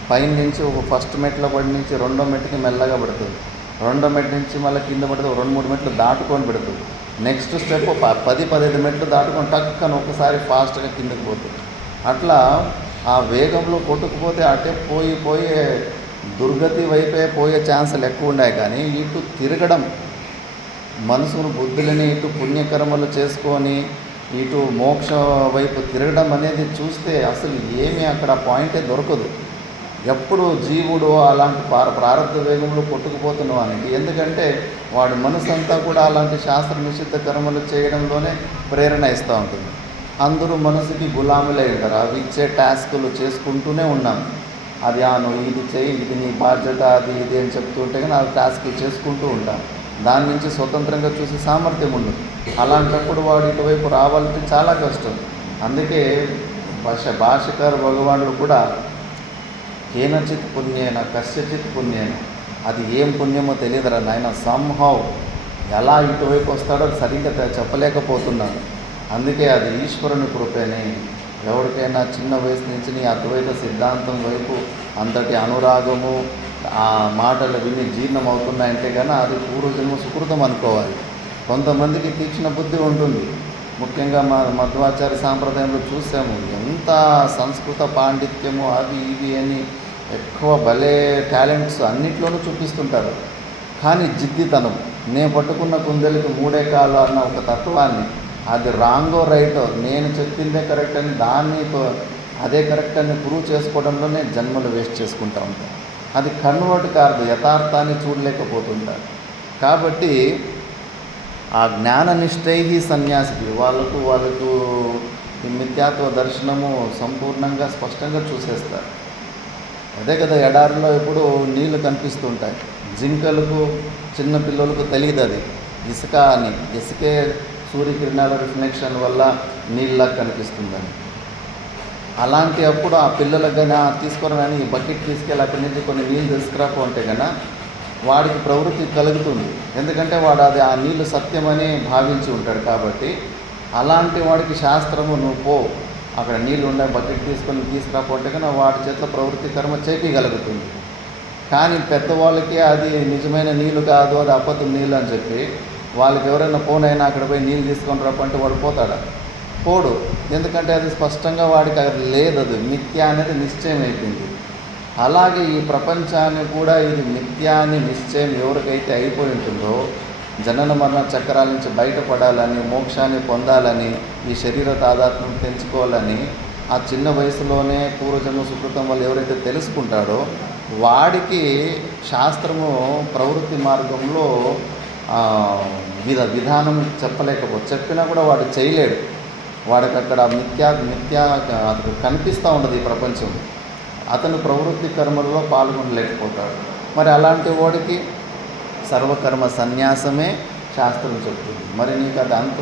పైన నుంచి ఒక ఫస్ట్ మెట్ల పడి నుంచి రెండో మెట్టుకి మెల్లగా పడుతుంది. రెండో మెట్టు నుంచి మళ్ళీ కింద పడుతుంది. 2-3 మెట్లు దాటుకొని పెడుతుంది. నెక్స్ట్ స్టెప్ 10-15 మెట్లు దాటుకొని టక్కని ఒకసారి ఫాస్ట్గా కిందకి పోతుంది. అట్లా ఆ వేగంలో కొట్టుకుపోతే అటే పోయి దుర్గతి వైపే పోయే ఛాన్సులు ఎక్కువ ఉన్నాయి. కానీ ఇటు తిరగడం, మనసును బుద్ధులని ఇటు పుణ్యకర్మలు చేసుకొని ఇటు మోక్ష వైపు తిరగడం అనేది చూస్తే అసలు ఏమీ అక్కడ పాయింటే దొరకదు. ఎప్పుడు జీవుడు అలాంటి ప్రారంభ వేగంలో కొట్టుకుపోతున్నావు అనేది. ఎందుకంటే వాడి మనసు అంతా కూడా అలాంటి శాస్త్ర నిషిద్ధ కర్మలు చేయడంలోనే ప్రేరణ ఇస్తూ ఉంటుంది. అందరూ మనసుకి గులాములై ఉంటారు. అవి ఇచ్చే టాస్కులు చేసుకుంటూనే ఉన్నాం. అది నువ్వు ఇది చేయి, ఇది నీ బాధ్యత, అది ఇది అని చెప్తుంటే కానీ ఆ టాస్కులు చేసుకుంటూ ఉంటాం. దాని నుంచి స్వతంత్రంగా చూసే సామర్థ్యం ఉండదు. అలాంటప్పుడు వాడు ఇటువైపు రావాలంటే చాలా కష్టం. అందుకే భాష్యకార భగవానుడు కూడా కేనచిత్ పుణ్యేన కస్యచిత్ పుణ్యేన, అది ఏం పుణ్యమో తెలియదురా నాయన, సంహౌ ఎలా ఇటువైపు వస్తాడో సరిగ్గా చెప్పలేకపోతున్నాను. అందుకే అది ఈశ్వరుని కృపేనే. ఎవరికైనా చిన్న వయసు నుంచి నీ అద్వైత సిద్ధాంతం వైపు అంతటి అనురాగము, ఆ మాటలు విని జీర్ణం అవుతున్నాయంటే కానీ అది పూర్వజన్మ సుకృతం అనుకోవాలి. కొంతమందికి తీక్షణ బుద్ధి ఉంటుంది. ముఖ్యంగా మా మధ్వాచార్య సాంప్రదాయంలో చూసాము, ఎంత సంస్కృత పాండిత్యము అవి ఇవి అని ఎక్కువ భలే టాలెంట్స్ అన్నిట్లోనూ చూపిస్తుంటారు. కానీ జిద్దితనం, నేను పట్టుకున్న కుందేలుకి మూడే కాళ్ళు అన్న ఒక తత్వాన్ని, అది రాంగో రైటో, నేను చెప్పిందే కరెక్ట్ అని దాన్ని అదే కరెక్ట్ అని ప్రూవ్ చేసుకోవడంలోనే జన్మలు వేస్ట్ చేసుకుంటూ ఉంటారు. అది కన్వర్ట్ కాదు, యథార్థాన్ని చూడలేకపోతుంటారు. కాబట్టి ఆ జ్ఞాననిష్టై సన్యాసికి వాళ్ళకు ఈ మిథ్యాత్వ దర్శనము సంపూర్ణంగా స్పష్టంగా చూసేస్తారు. అదే కదా, ఎడారిలో ఎప్పుడు నీళ్లు కనిపిస్తుంటాయి. జింకలకు చిన్న పిల్లలకు తెలియదు అది ఇసుక అని, ఇసుకే సూర్యకిరణాల రిఫ్లెక్షన్ వల్ల నీళ్ళలా కనిపిస్తుందని. అలాంటి అప్పుడు ఆ పిల్లలకు కానీ తీసుకోరని ఈ బకెట్ తీసుకెళ్ళి అక్కడి నుంచి కొన్ని నీళ్ళు తీసుకురాకుంటే కన్నా వాడికి ప్రవృత్తి కలుగుతుంది. ఎందుకంటే వాడు అది ఆ నీళ్లు సత్యమని భావించి ఉంటాడు. కాబట్టి అలాంటి వాడికి శాస్త్రము నువ్వు పో, అక్కడ నీళ్ళు ఉండే బకెట్ తీసుకురాకుంటే కన్నా వాడి చేతిలో ప్రవృత్తి కర్మ చేయగలుగుతుంది. కానీ పెద్దవాళ్ళకి అది నిజమైన నీళ్ళు కాదు, అది అబద్ధం నీళ్ళు అని చెప్పి వాళ్ళకి ఎవరైనా ఫోన్ అయినా అక్కడ పోయి నీళ్ళు తీసుకొని రాకుంటే వాడు పోతాడా? పోడు. ఎందుకంటే అది స్పష్టంగా వాడికి అది లేదు, అది మిథ్య అనేది నిశ్చయం అయిపోయింది. అలాగే ఈ ప్రపంచాన్ని కూడా ఇది మిథ్యా అని నిశ్చయం ఎవరికైతే అయిపోయి ఉంటుందో, జనన మరణ చక్రాల నుంచి బయటపడాలని, మోక్షాన్ని పొందాలని, ఈ శరీర తాదాత్మ్యం పెంచుకోవాలని ఆ చిన్న వయసులోనే పూర్వజన్మ సుకృతం వల్ల ఎవరైతే తెలుసుకుంటాడో వాడికి శాస్త్రము ప్రవృత్తి మార్గంలో విధానం చెప్పినా కూడా వాడు చేయలేడు. వాడికి అక్కడ మిథ్యా అతను కనిపిస్తూ ఉండదు ఈ ప్రపంచం. అతను ప్రవృత్తి కర్మల్లో పాల్గొనలేకపోతాడు. మరి అలాంటి వాడికి సర్వకర్మ సన్యాసమే శాస్త్రం చెప్తుంది. మరి నీకు అది అంత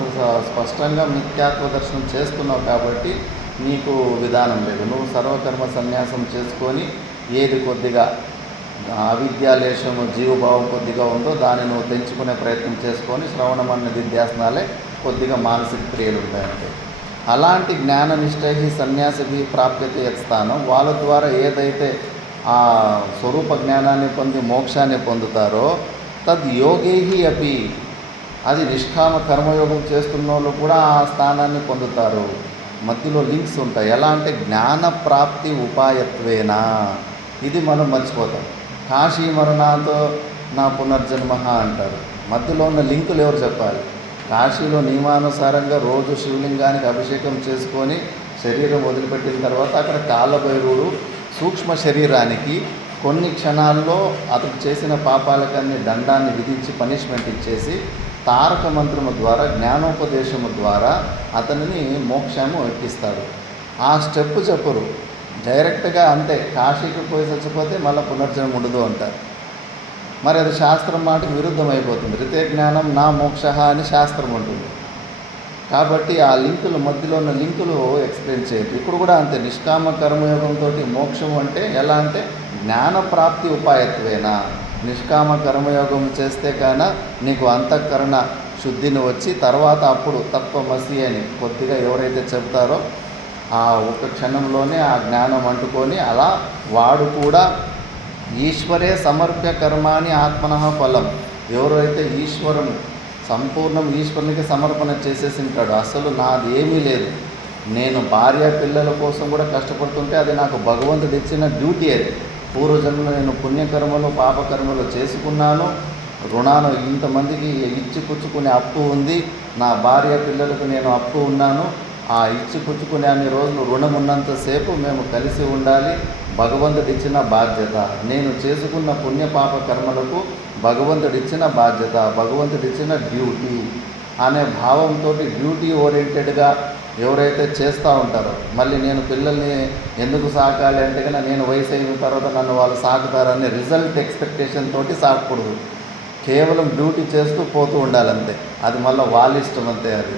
స్పష్టంగా మిథ్యాత్వ దర్శనం చేస్తున్నావు కాబట్టి నీకు విధానం లేదు. నువ్వు సర్వకర్మ సన్యాసం చేసుకొని ఏది కొద్దిగా అవిద్యాలేశము జీవభావం కొద్దిగా ఉందో దాన్ని నువ్వు తెంచుకునే ప్రయత్నం చేసుకొని శ్రవణమన్న నిధ్యాసనాలే కొద్దిగా మానసిక క్రియలు ఉంటాయంటే, అలాంటి జ్ఞాననిష్టై సన్యాసికి ప్రాప్యత యత్స్థానం, వాళ్ళ ద్వారా ఏదైతే ఆ స్వరూప జ్ఞానాన్ని పొంది మోక్షాన్ని పొందుతారో తద్ యోగైహి అపి, అది నిష్కామ కర్మయోగం చేస్తున్న వాళ్ళు కూడా ఆ స్థానాన్ని పొందుతారు. మధ్యలో లింక్స్ ఉంటాయి. ఎలా అంటే జ్ఞాన ప్రాప్తి ఉపాయత్వేనా, ఇది మనం మర్చిపోతాం. కాశీ మరణాతో నా పునర్జన్మ అంటారు. మధ్యలో ఉన్న లింకులు ఎవరు చెప్పాలి? కాశీలో నియమానుసారంగా రోజు శివలింగానికి అభిషేకం చేసుకొని శరీరం వదిలిపెట్టిన తర్వాత అక్కడ కాలభైరవుడు సూక్ష్మ శరీరానికి కొన్ని క్షణాల్లో అతను చేసిన పాపాలకన్నీ దండాన్ని విధించి పనిష్మెంట్ ఇచ్చేసి తారక మంత్రము ద్వారా జ్ఞానోపదేశము ద్వారా అతనిని మోక్షము ఎక్కిస్తాడు. ఆ స్టెప్ చెప్పరు, డైరెక్ట్గా అంతే. కాశీకి పోయి చచ్చిపోతే మళ్ళీ పునర్జన్మ ఉండదు అంటారు. మరి అది శాస్త్రం మాటకు విరుద్ధం అయిపోతుంది. రితే జ్ఞానం నా మోక్ష అని శాస్త్రం ఉంటుంది. కాబట్టి ఆ లింకులు మధ్యలో ఉన్న లింకులు ఎక్స్ప్లెయిన్ చేయదు. ఇప్పుడు కూడా అంతే. నిష్కామ కర్మయోగంతో మోక్షం అంటే ఎలా అంటే జ్ఞానప్రాప్తి ఉపాయత్వేనా. నిష్కామ కర్మయోగం చేస్తే కానీ నీకు అంతఃకరణ శుద్ధిని వచ్చి తర్వాత అప్పుడు తత్వమసి అని కొద్దిగా ఎవరైతే చెప్తారో ఆ ఒక క్షణంలోనే ఆ జ్ఞానం అంటుకొని అలా వాడు కూడా ఈశ్వరే సమర్ప్య కర్మాని ఆత్మనః ఫలం. ఎవరైతే ఈశ్వరుని సంపూర్ణం ఈశ్వరునికి సమర్పణ చేసేసి ఉంటాడు, అసలు నాది ఏమీ లేదు, నేను భార్య పిల్లల కోసం కూడా కష్టపడుతుంటే అది నాకు భగవంతుడు ఇచ్చిన డ్యూటీ. అది పూర్వజన్మలో నేను పుణ్యకర్మలు పాపకర్మలు చేసుకున్నాను, రుణాను ఇంతమందికి ఇచ్చి పుచ్చుకునే అప్పు ఉంది, నా భార్య పిల్లలకు నేను అప్పు ఉన్నాను, ఆ ఇచ్చి పుచ్చుకునే అన్ని రోజులు రుణం ఉన్నంతసేపు మేము కలిసి ఉండాలి, భగవంతుడు ఇచ్చిన బాధ్యత. నేను చేసుకున్న పుణ్యపాప కర్మలకు భగవంతుడు ఇచ్చిన బాధ్యత, భగవంతుడు ఇచ్చిన డ్యూటీ అనే భావంతో డ్యూటీ ఓరియంటెడ్గా ఎవరైతే చేస్తూ ఉంటారో, మళ్ళీ నేను పిల్లల్ని ఎందుకు సాకాలి అంటే కన్నా నేను వయసు అయిన తర్వాత నన్ను వాళ్ళు సాకుతారని రిజల్ట్ ఎక్స్పెక్టేషన్ తోటి సాకకూడదు. కేవలం డ్యూటీ చేస్తూ పోతూ ఉండాలంతే. అది మళ్ళీ వాళ్ళ ఇష్టం అంతే. అది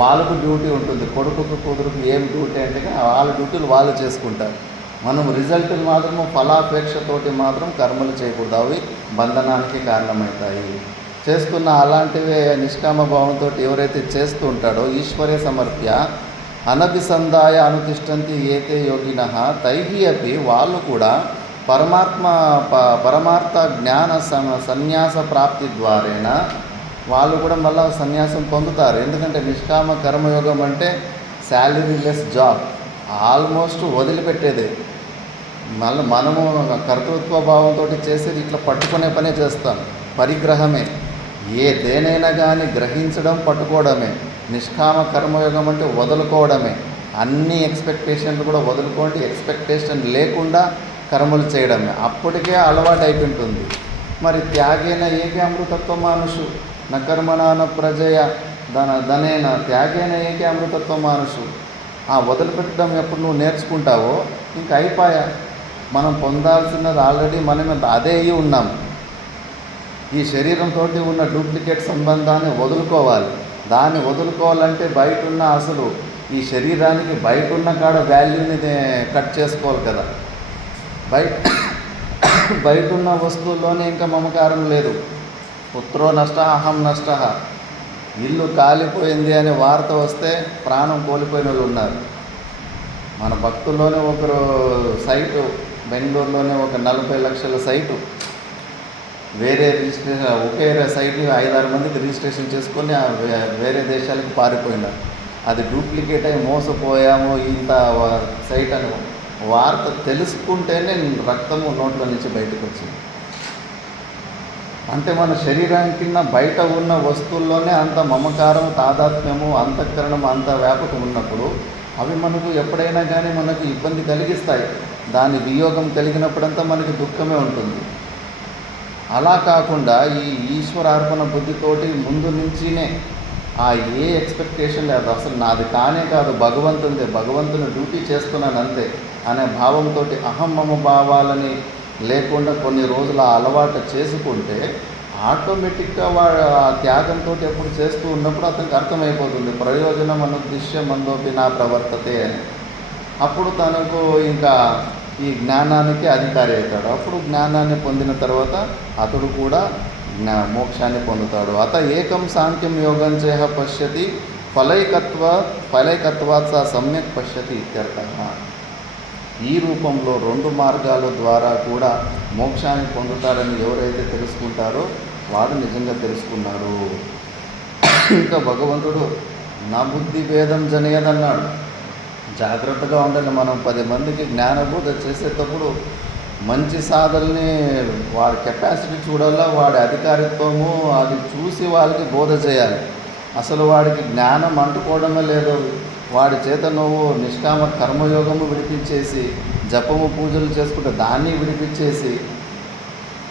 వాళ్ళకు డ్యూటీ ఉంటుంది. కొడుకుకు కూతురుకు ఏం డ్యూటీ అంటే వాళ్ళ డ్యూటీలు వాళ్ళు చేసుకుంటారు. మనం రిజల్ట్లు మాత్రము ఫలాపేక్షతోటి మాత్రం కర్మలు చేయకూడదు. అవి బంధనానికి కారణమవుతాయి. చేస్తున్న అలాంటివే నిష్కామ భావంతో ఎవరైతే చేస్తూ ఉంటాడో ఈశ్వరే సమర్ప్య అనభిసంధాయ అనుతిష్టంతి ఏతే యోగినః తైహి అపి వాళ్ళు కూడా పరమార్థ జ్ఞాన సన్యాస ప్రాప్తి ద్వారేణ వాళ్ళు కూడా మళ్ళీ సన్యాసం పొందుతారు. ఎందుకంటే నిష్కామ కర్మయోగం అంటే శాలరీ లెస్ జాబ్, ఆల్మోస్ట్ వదిలిపెట్టేదే. మళ్ళీ మనము కర్తృత్వ భావంతో చేసేది ఇట్లా పట్టుకునే పనే చేస్తాం. పరిగ్రహమే. ఏ దేనైనా కానీ గ్రహించడం, పట్టుకోవడమే. నిష్కామ కర్మయోగం అంటే వదులుకోవడమే. అన్ని ఎక్స్పెక్టేషన్లు కూడా వదులుకోండి, ఎక్స్పెక్టేషన్ లేకుండా కర్మలు చేయడమే. అప్పటికే అలవాటు అయిపోయింటుంది. మరి త్యాగేన ఏకే అమృతత్వ మానుషు నకర్మణ ప్రజయ ధనేన త్యాగేన ఏకే అమృతత్వ మానుషు. ఆ వదిలిపెట్టడం ఎప్పుడు నువ్వు నేర్చుకుంటావో ఇంక అయిపోయా. మనం పొందాల్సినది ఆల్రెడీ మనం అదే అయ్యి ఉన్నాం. ఈ శరీరంతో ఉన్న డూప్లికేట్ సంబంధాన్ని వదులుకోవాలి. దాన్ని వదులుకోవాలంటే బయట ఉన్న అసలు ఈ శరీరానికి బయట ఉన్న కాడ వాల్యూని కట్ చేసుకోవాలి కదా. బయట ఉన్న వస్తువుల్లోనే ఇంకా మమకారం లేదు. పుత్రో నష్ట అహం నష్ట. ఇల్లు కాలిపోయింది అనే వార్త వస్తే ప్రాణం కోల్పోయిన వాళ్ళు ఉన్నారు. మన భక్తుల్లోనే ఒకరు సైటు బెంగళూరులోనే ఒక 40 లక్షల సైటు వేరే రిజిస్ట్రేషన్, ఒకే సైట్ని 5-6 మందికి రిజిస్ట్రేషన్ చేసుకొని వేరే దేశాలకు పారిపోయినారు. అది డూప్లికేట్ అయి మోసపోయాము ఇంత సైట్ అని వార్త తెలుసుకుంటేనే రక్తము నోట్ల నుంచి బయటకు వచ్చింది. అంటే మన శరీరానికి బయట ఉన్న వస్తువుల్లోనే అంత మమకారం, తాదాత్మ్యము, అంతఃకరణం అంత వ్యాపకం ఉన్నప్పుడు అవి మనకు ఎప్పుడైనా కానీ మనకు ఇబ్బంది కలిగిస్తాయి. దాని వియోగం కలిగినప్పుడంతా మనకి దుఃఖమే ఉంటుంది. అలా కాకుండా ఈ ఈశ్వరార్పణ బుద్ధితోటి ముందు నుంచినే ఏ ఎక్స్పెక్టేషన్ లేదు, అసలు నాది కానే కాదు, భగవంతుని డ్యూటీ చేస్తున్నాను అంతే అనే భావంతో అహం మమ భావాలని లేకుండా కొన్ని రోజులు అలవాటు చేసుకుంటే ఆటోమేటిక్గా వాడు ఆ త్యాగంతో ఎప్పుడు చేస్తూ ఉన్నప్పుడు అతనికి అర్థమైపోతుంది ప్రయోజనం అనుద్దిశ్య మందోపి నా ప్రవర్తతే అని. అప్పుడు తనకు ఇంకా ఈ జ్ఞానానికి అధికారి అవుతాడు. అప్పుడు జ్ఞానాన్ని పొందిన తర్వాత అతడు కూడా మోక్షాన్ని పొందుతాడు. అత ఏకం సాంఖ్యం యోగం చేహ పశ్యతి ఫలైకత్వాత్ సమ్యక్ పశ్యతి ఇత్యర్థః. ఈ రూపంలో 2 మార్గాల ద్వారా కూడా మోక్షాన్ని పొందుతారని ఎవరైతే తెలుసుకుంటారో వాడు నిజంగా తెలుసుకున్నారు. ఇంకా భగవంతుడు నా బుద్ధి భేదం జనేదన్నాడు. జాగ్రత్తగా ఉండాలి. మనం 10 మందికి జ్ఞానబోధ చేసేటప్పుడు మంచి సాధనని వాడి కెపాసిటీ చూడాలా, వాడి అధికారిత్వము అది చూసి వాళ్ళకి బోధ చేయాలి. అసలు వాడికి జ్ఞానం అంటుకోవడమే లేదు. వాడి చేత నువ్వు నిష్కామ కర్మయోగము విడిపించేసి జపము పూజలు చేసుకుంటే దాన్ని విడిపించేసి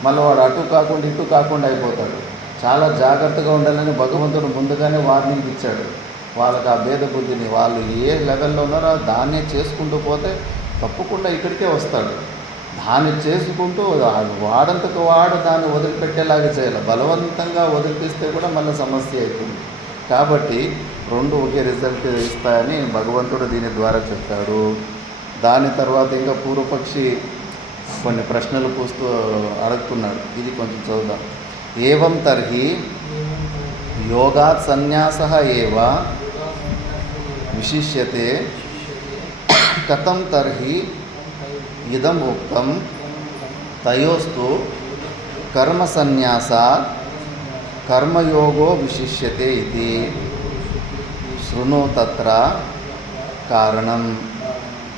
మళ్ళీ వాడు అటు కాకుండా ఇటు కాకుండా అయిపోతాడు. చాలా జాగ్రత్తగా ఉండాలని భగవంతుడు ముందుగానే వార్నింగ్ ఇచ్చాడు. వాళ్ళకి ఆ భేద బుద్ధిని వాళ్ళు ఏ లెవెల్లో ఉన్నారో దాన్నే చేసుకుంటూ పోతే తప్పకుండా ఇక్కడికే వస్తాడు. దాన్ని చేసుకుంటూ వాడంతకు వాడు దాన్ని వదిలిపెట్టేలాగా చేయాలి. బలవంతంగా వదిలిపిస్తే కూడా మళ్ళీ సమస్య అవుతుంది. కాబట్టి 2 ఒకే రిజల్ట్ ఇస్తాయని భగవంతుడు దీని ద్వారా చెప్పాడు. దాని తర్వాత ఇంకా పూర్వపక్షి కొన్ని ప్రశ్నలు అడుగుతున్నాడు. ఇది కొంచెం చదువుదాం. ఏవం తర్హి యోగాత్ సన్యాసః ఏవ విశిష్యతే కథం తర్హి ఇదం ఉక్తం తయోస్తు కర్మ సన్యాసాత్ కర్మయోగో విశిష్యతే ఇది శృణు తత్ర కారణం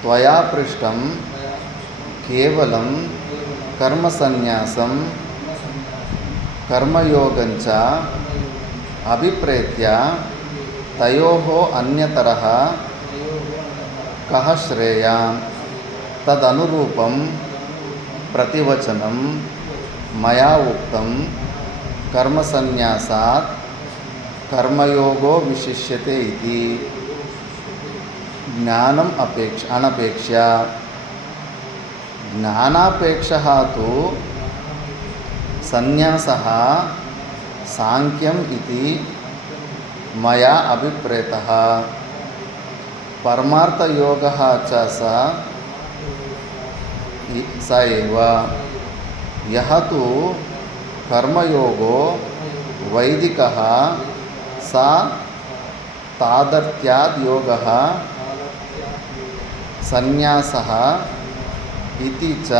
త్వయా పృష్టం కేవలం కర్మ సన్యాసం కర్మయోగంచ అభిప్రేత్య తయోః అన్యతరః కః శ్రేయాన్ తదనురూపం ప్రతివచనం మయా ఉక్తం కర్మసన్యాసాత్ కర్మయోగో విశిష్యతే ఇది. జ్ఞానం అనపేక్ష జ్ఞానాపేక్షः తు సన్యాసः సాంఖ్యం ఇతి మయా అభిప్రేతः పరమార్థయోగः చ స ఏవ యః తు కర్మయోగో వైదికः స తాదర్థ్యాద్ యోగः సన్యాసः ఇతి చ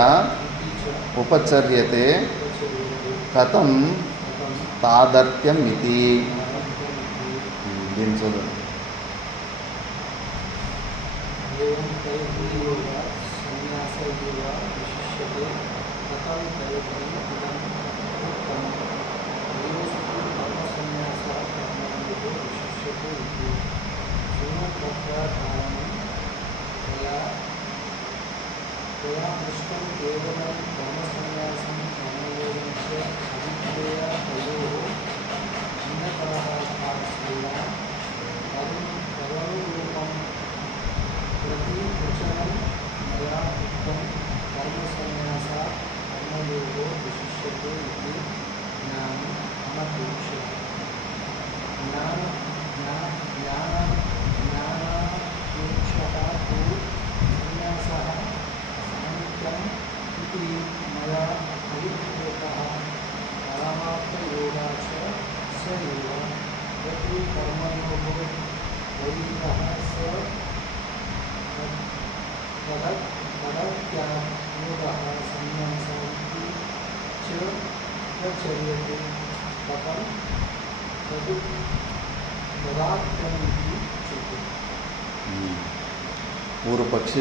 ఉపచర్యతే కథం తాదర్థ్యం ఇది. దీని చదువు. పూర్వపక్షి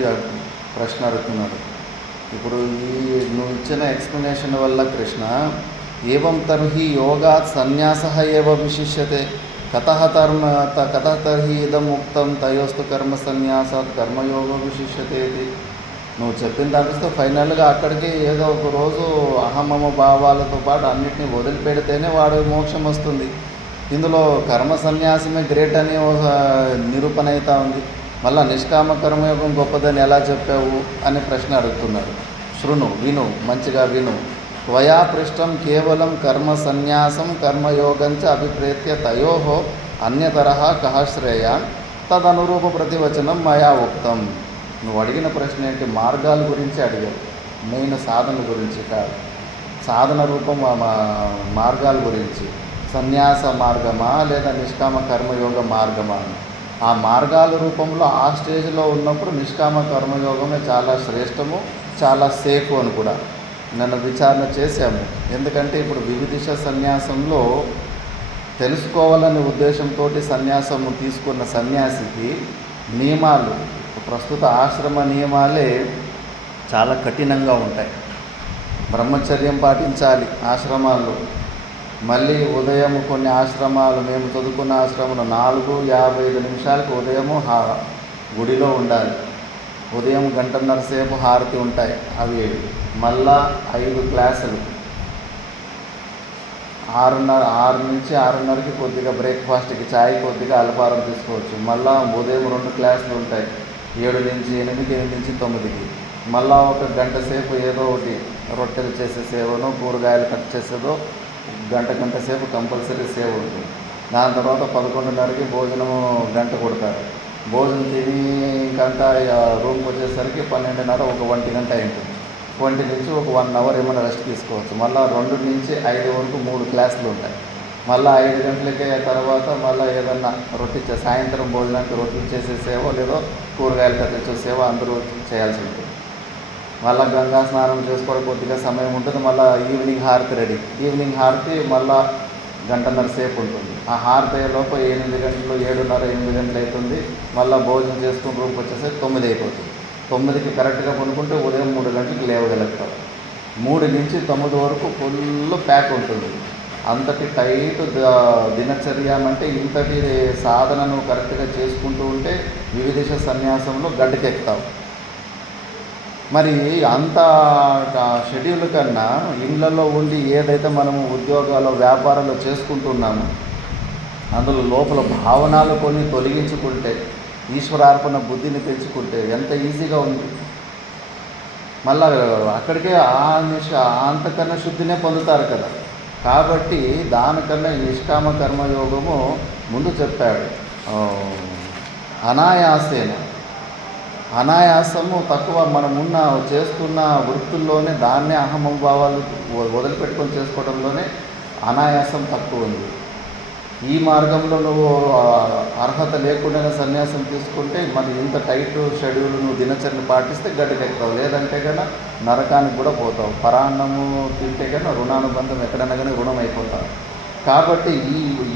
ప్రశ్న అడుగుతున్నాడు. ఇప్పుడు నువ్వు ఇచ్చిన ఎక్స్ప్లెనేషన్ వల్ల కృష్ణ ఏవం తర్హి యోగాత్ సన్యాసః ఏవ విశిష్యతే కతః తర్హి ఇదం ఉక్తం తయోస్తు కర్మ సన్యాసాత్ కర్మయోగో విశిష్యతే ఇది. నువ్వు చెప్పిన దానితో ఫైనల్గా అక్కడికి ఏదో ఒక రోజు అహమమ భావాలతో పాటు అన్నిటినీ వదిలిపెడితేనే వాడు మోక్షం వస్తుంది. ఇందులో కర్మ సన్యాసమే గ్రేట్ అని ఒక నిరూపణ అవుతా ఉంది. మళ్ళీ నిష్కామ కర్మయోగం గొప్పదని ఎలా చెప్పావు అని ప్రశ్న అడుగుతున్నాడు. శృణు, విను, మంచిగా విను. త్వయా పృష్టం కేవలం కర్మ సన్యాసం కర్మయోగంచ అభిప్రేత్య తయోః అన్యతరః కః శ్రేయాన్ తదనురూప ప్రతివచనం మయా ఉక్తం. నువ్వు అడిగిన ప్రశ్న ఏంటి? మార్గాల గురించి అడిగావు, మెయిన్ సాధనల గురించి కాదు. సాధన రూపం మార్గాల గురించి, సన్యాస మార్గమా లేదా నిష్కామ కర్మయోగ మార్గమా అని. ఆ మార్గాల రూపంలో ఆ స్టేజ్లో ఉన్నప్పుడు నిష్కామ కర్మయోగమే చాలా శ్రేష్టము, చాలా సేఫ్ అని కూడా నన్ను విచారణ చేశాము. ఎందుకంటే ఇప్పుడు వివిధిష సన్యాసంలో తెలుసుకోవాలనే ఉద్దేశంతో సన్యాసము తీసుకున్న సన్యాసికి నియమాలు, ప్రస్తుత ఆశ్రమ నియమాలే చాలా కఠినంగా ఉంటాయి. బ్రహ్మచర్యం పాటించాలి ఆశ్రమాల్లో. మళ్ళీ ఉదయం కొన్ని ఆశ్రమాలు, మేము చదువుకున్న ఆశ్రమంలో 4:55 నిమిషాలకు ఉదయము గుడిలో ఉండాలి. ఉదయం 1.5 గంటల సేపు హారతి ఉంటాయి. అవి మళ్ళా 5 క్లాసులు, 6 నుంచి 6:30కి కొద్దిగా బ్రేక్ఫాస్ట్కి చాయ్, కొద్దిగా అల్పారం తీసుకోవచ్చు. మళ్ళీ ఉదయం 2 క్లాసులు ఉంటాయి, 7 నుంచి 8, 8 నుంచి 9కి. మళ్ళీ 1 గంట సేపు ఏదో ఒకటి రొట్టెలు చేసే సేవనో కూరగాయలు కట్ చేసేదో గంట సేపు కంపల్సరీ సేవ ఉంటుంది. దాని తర్వాత 11:30కి భోజనము గంట కొడతారు. భోజనం తిని ఇంకంతా రూమ్కి వచ్చేసరికి 12:30, 1 గంట ఉంటుంది. 20 నుంచి 1 అవర్ ఏమైనా రెస్ట్ తీసుకోవచ్చు. మళ్ళీ 2 నుంచి 5 వరకు 3 క్లాసులు ఉంటాయి. మళ్ళీ 5 గంటలకే తర్వాత మళ్ళీ ఏదన్నా సాయంత్రం భోజనానికి రొట్టెలు చేసే సేవ లేదో కూరగాయలు కట్టించే సేవ అందరూ చేయాల్సి ఉంటుంది. మళ్ళీ గంగా స్నానం చేసుకోవడం కొద్దిగా సమయం ఉంటుంది. మళ్ళీ ఈవినింగ్ హారతి రెడీ. ఈవినింగ్ హారతి మళ్ళీ 1.5 గంటల సేపు ఉంటుంది. ఆ హారతి అయ్యేలోపు 8 గంటలు, 7:30, 8 గంటలు అవుతుంది. మళ్ళీ భోజనం చేసుకుని రూమ్కి వచ్చేసరికి 9 అయిపోతుంది. 9కి కరెక్ట్గా కొనుక్కుంటే ఉదయం 3 గంటలకు లేవగలుగుతాం. 3 నుంచి 9 వరకు ఫుల్ ప్యాక్ ఉంటుంది. అంతటి టైట్ దినచర్య అంటే ఇంతటి సాధనను కరెక్ట్గా చేసుకుంటూ ఉంటే వివిధిష సన్యాసంలో గడ్డకెక్కుతావు. మరి అంత షెడ్యూల్ కన్నా ఇళ్లలో ఉండి ఏదైతే మనము ఉద్యోగాలు, వ్యాపారాలు చేసుకుంటున్నామో అందులో లోపల భావనలు కొన్ని తొలగించుకుంటే ఈశ్వరార్పణ బుద్ధిని పెంచుకుంటే ఎంత ఈజీగా ఉంది. మళ్ళా అక్కడికే అంతకన్నా శుద్ధినే పొందుతారు కదా. కాబట్టి దానికన్నా ఈ నిష్కామ కర్మయోగము ముందు చెప్పాడు. అనాయాసము తక్కువ, మనమున్న చేస్తున్న వృత్తుల్లోనే దాన్నే అహంభావాలు వదిలిపెట్టుకొని చేసుకోవడంలోనే అనాయాసం తక్కువ ఉంది. ఈ మార్గంలో నువ్వు అర్హత లేకుండా సన్యాసం తీసుకుంటే మరి ఇంత టైట్ షెడ్యూల్ నువ్వు దినచర్యను పాటిస్తే గడ్డకెక్కుతావు, లేదంటే కన్నా నరకానికి కూడా పోతావు. పరాన్నము తింటే కన్నా రుణానుబంధం ఎక్కడైనా కానీ రుణం అయిపోతావు. కాబట్టి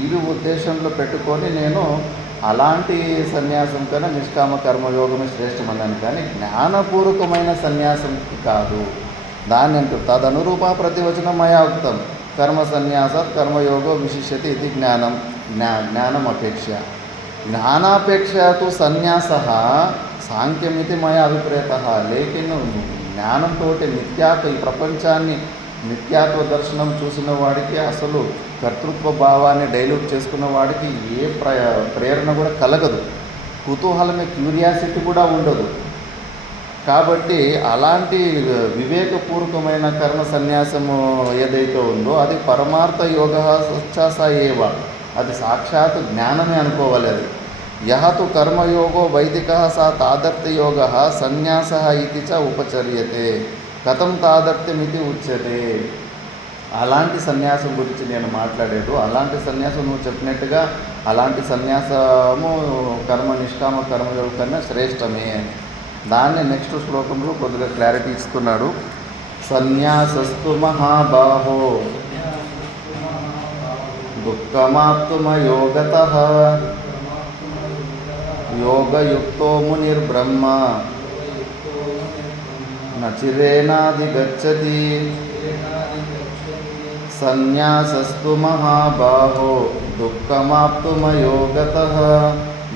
ఈ ఉద్దేశంలో పెట్టుకొని నేను అలాంటి సన్యాసం కన్నా నిష్కామ కర్మయోగమే శ్రేష్టమన్నాను, కానీ జ్ఞానపూర్వకమైన సన్యాసంకి కాదు. దాన్ని అంటూ తదనురూప ప్రతివచనం మయా ఉక్తం కర్మ సన్యాసాత్ కర్మయోగో విశిష్యతే ఇది జ్ఞానం అపేక్ష. జ్ఞానాపేక్ష తు సన్యాస సాంఖ్యమితి మయా అభిప్రేత. లేకిన్ జ్ఞానంతో ఈ ప్రపంచాన్ని నిత్యాత్వ దర్శనం చూసిన వాడికి, అసలు కర్తృత్వ భావాన్ని డైల్యూట్ చేసుకున్న వాడికి ఏ ప్రేరణ కూడా కలగదు, కుతూహలమే క్యూరియాసిటీ కూడా ఉండదు. కాబట్టి అలాంటి వివేకపూర్వకమైన కర్మ సన్యాసము ఏదైతే ఉందో అది పరమార్థ యోగ స ఏవ, అది సాక్షాత్ జ్ఞానమే అనుకోవాలి. అది యహతు కర్మయోగో వైదిక సా తాదర్థ్యయోగ సన్యాస ఇది చ ఉపచర్యతే కథం తాదర్థ్యమితి ఉచ్యతే. అలాంటి సన్యాసం గురించి నేను మాట్లాడేది. అలాంటి సన్యాసం నువ్వు చెప్పినట్టుగా అలాంటి సన్యాసము నిష్కామ కర్మయోగం కన్నా శ్రేష్టమే అని దాన్ని నెక్స్ట్ శ్లోకంలో కొద్దిగా క్లారిటీ ఇస్తున్నాడు. సన్యాసస్తు మహాబాహో దుఃఖమాప్తుమయోగతః యోగయుక్తో మునిర్బ్రహ్మ నచిరేనాధిగచ్చతి. సన్యాసస్తు మహాబాహో దుఃఖమాప్తుమయోగతః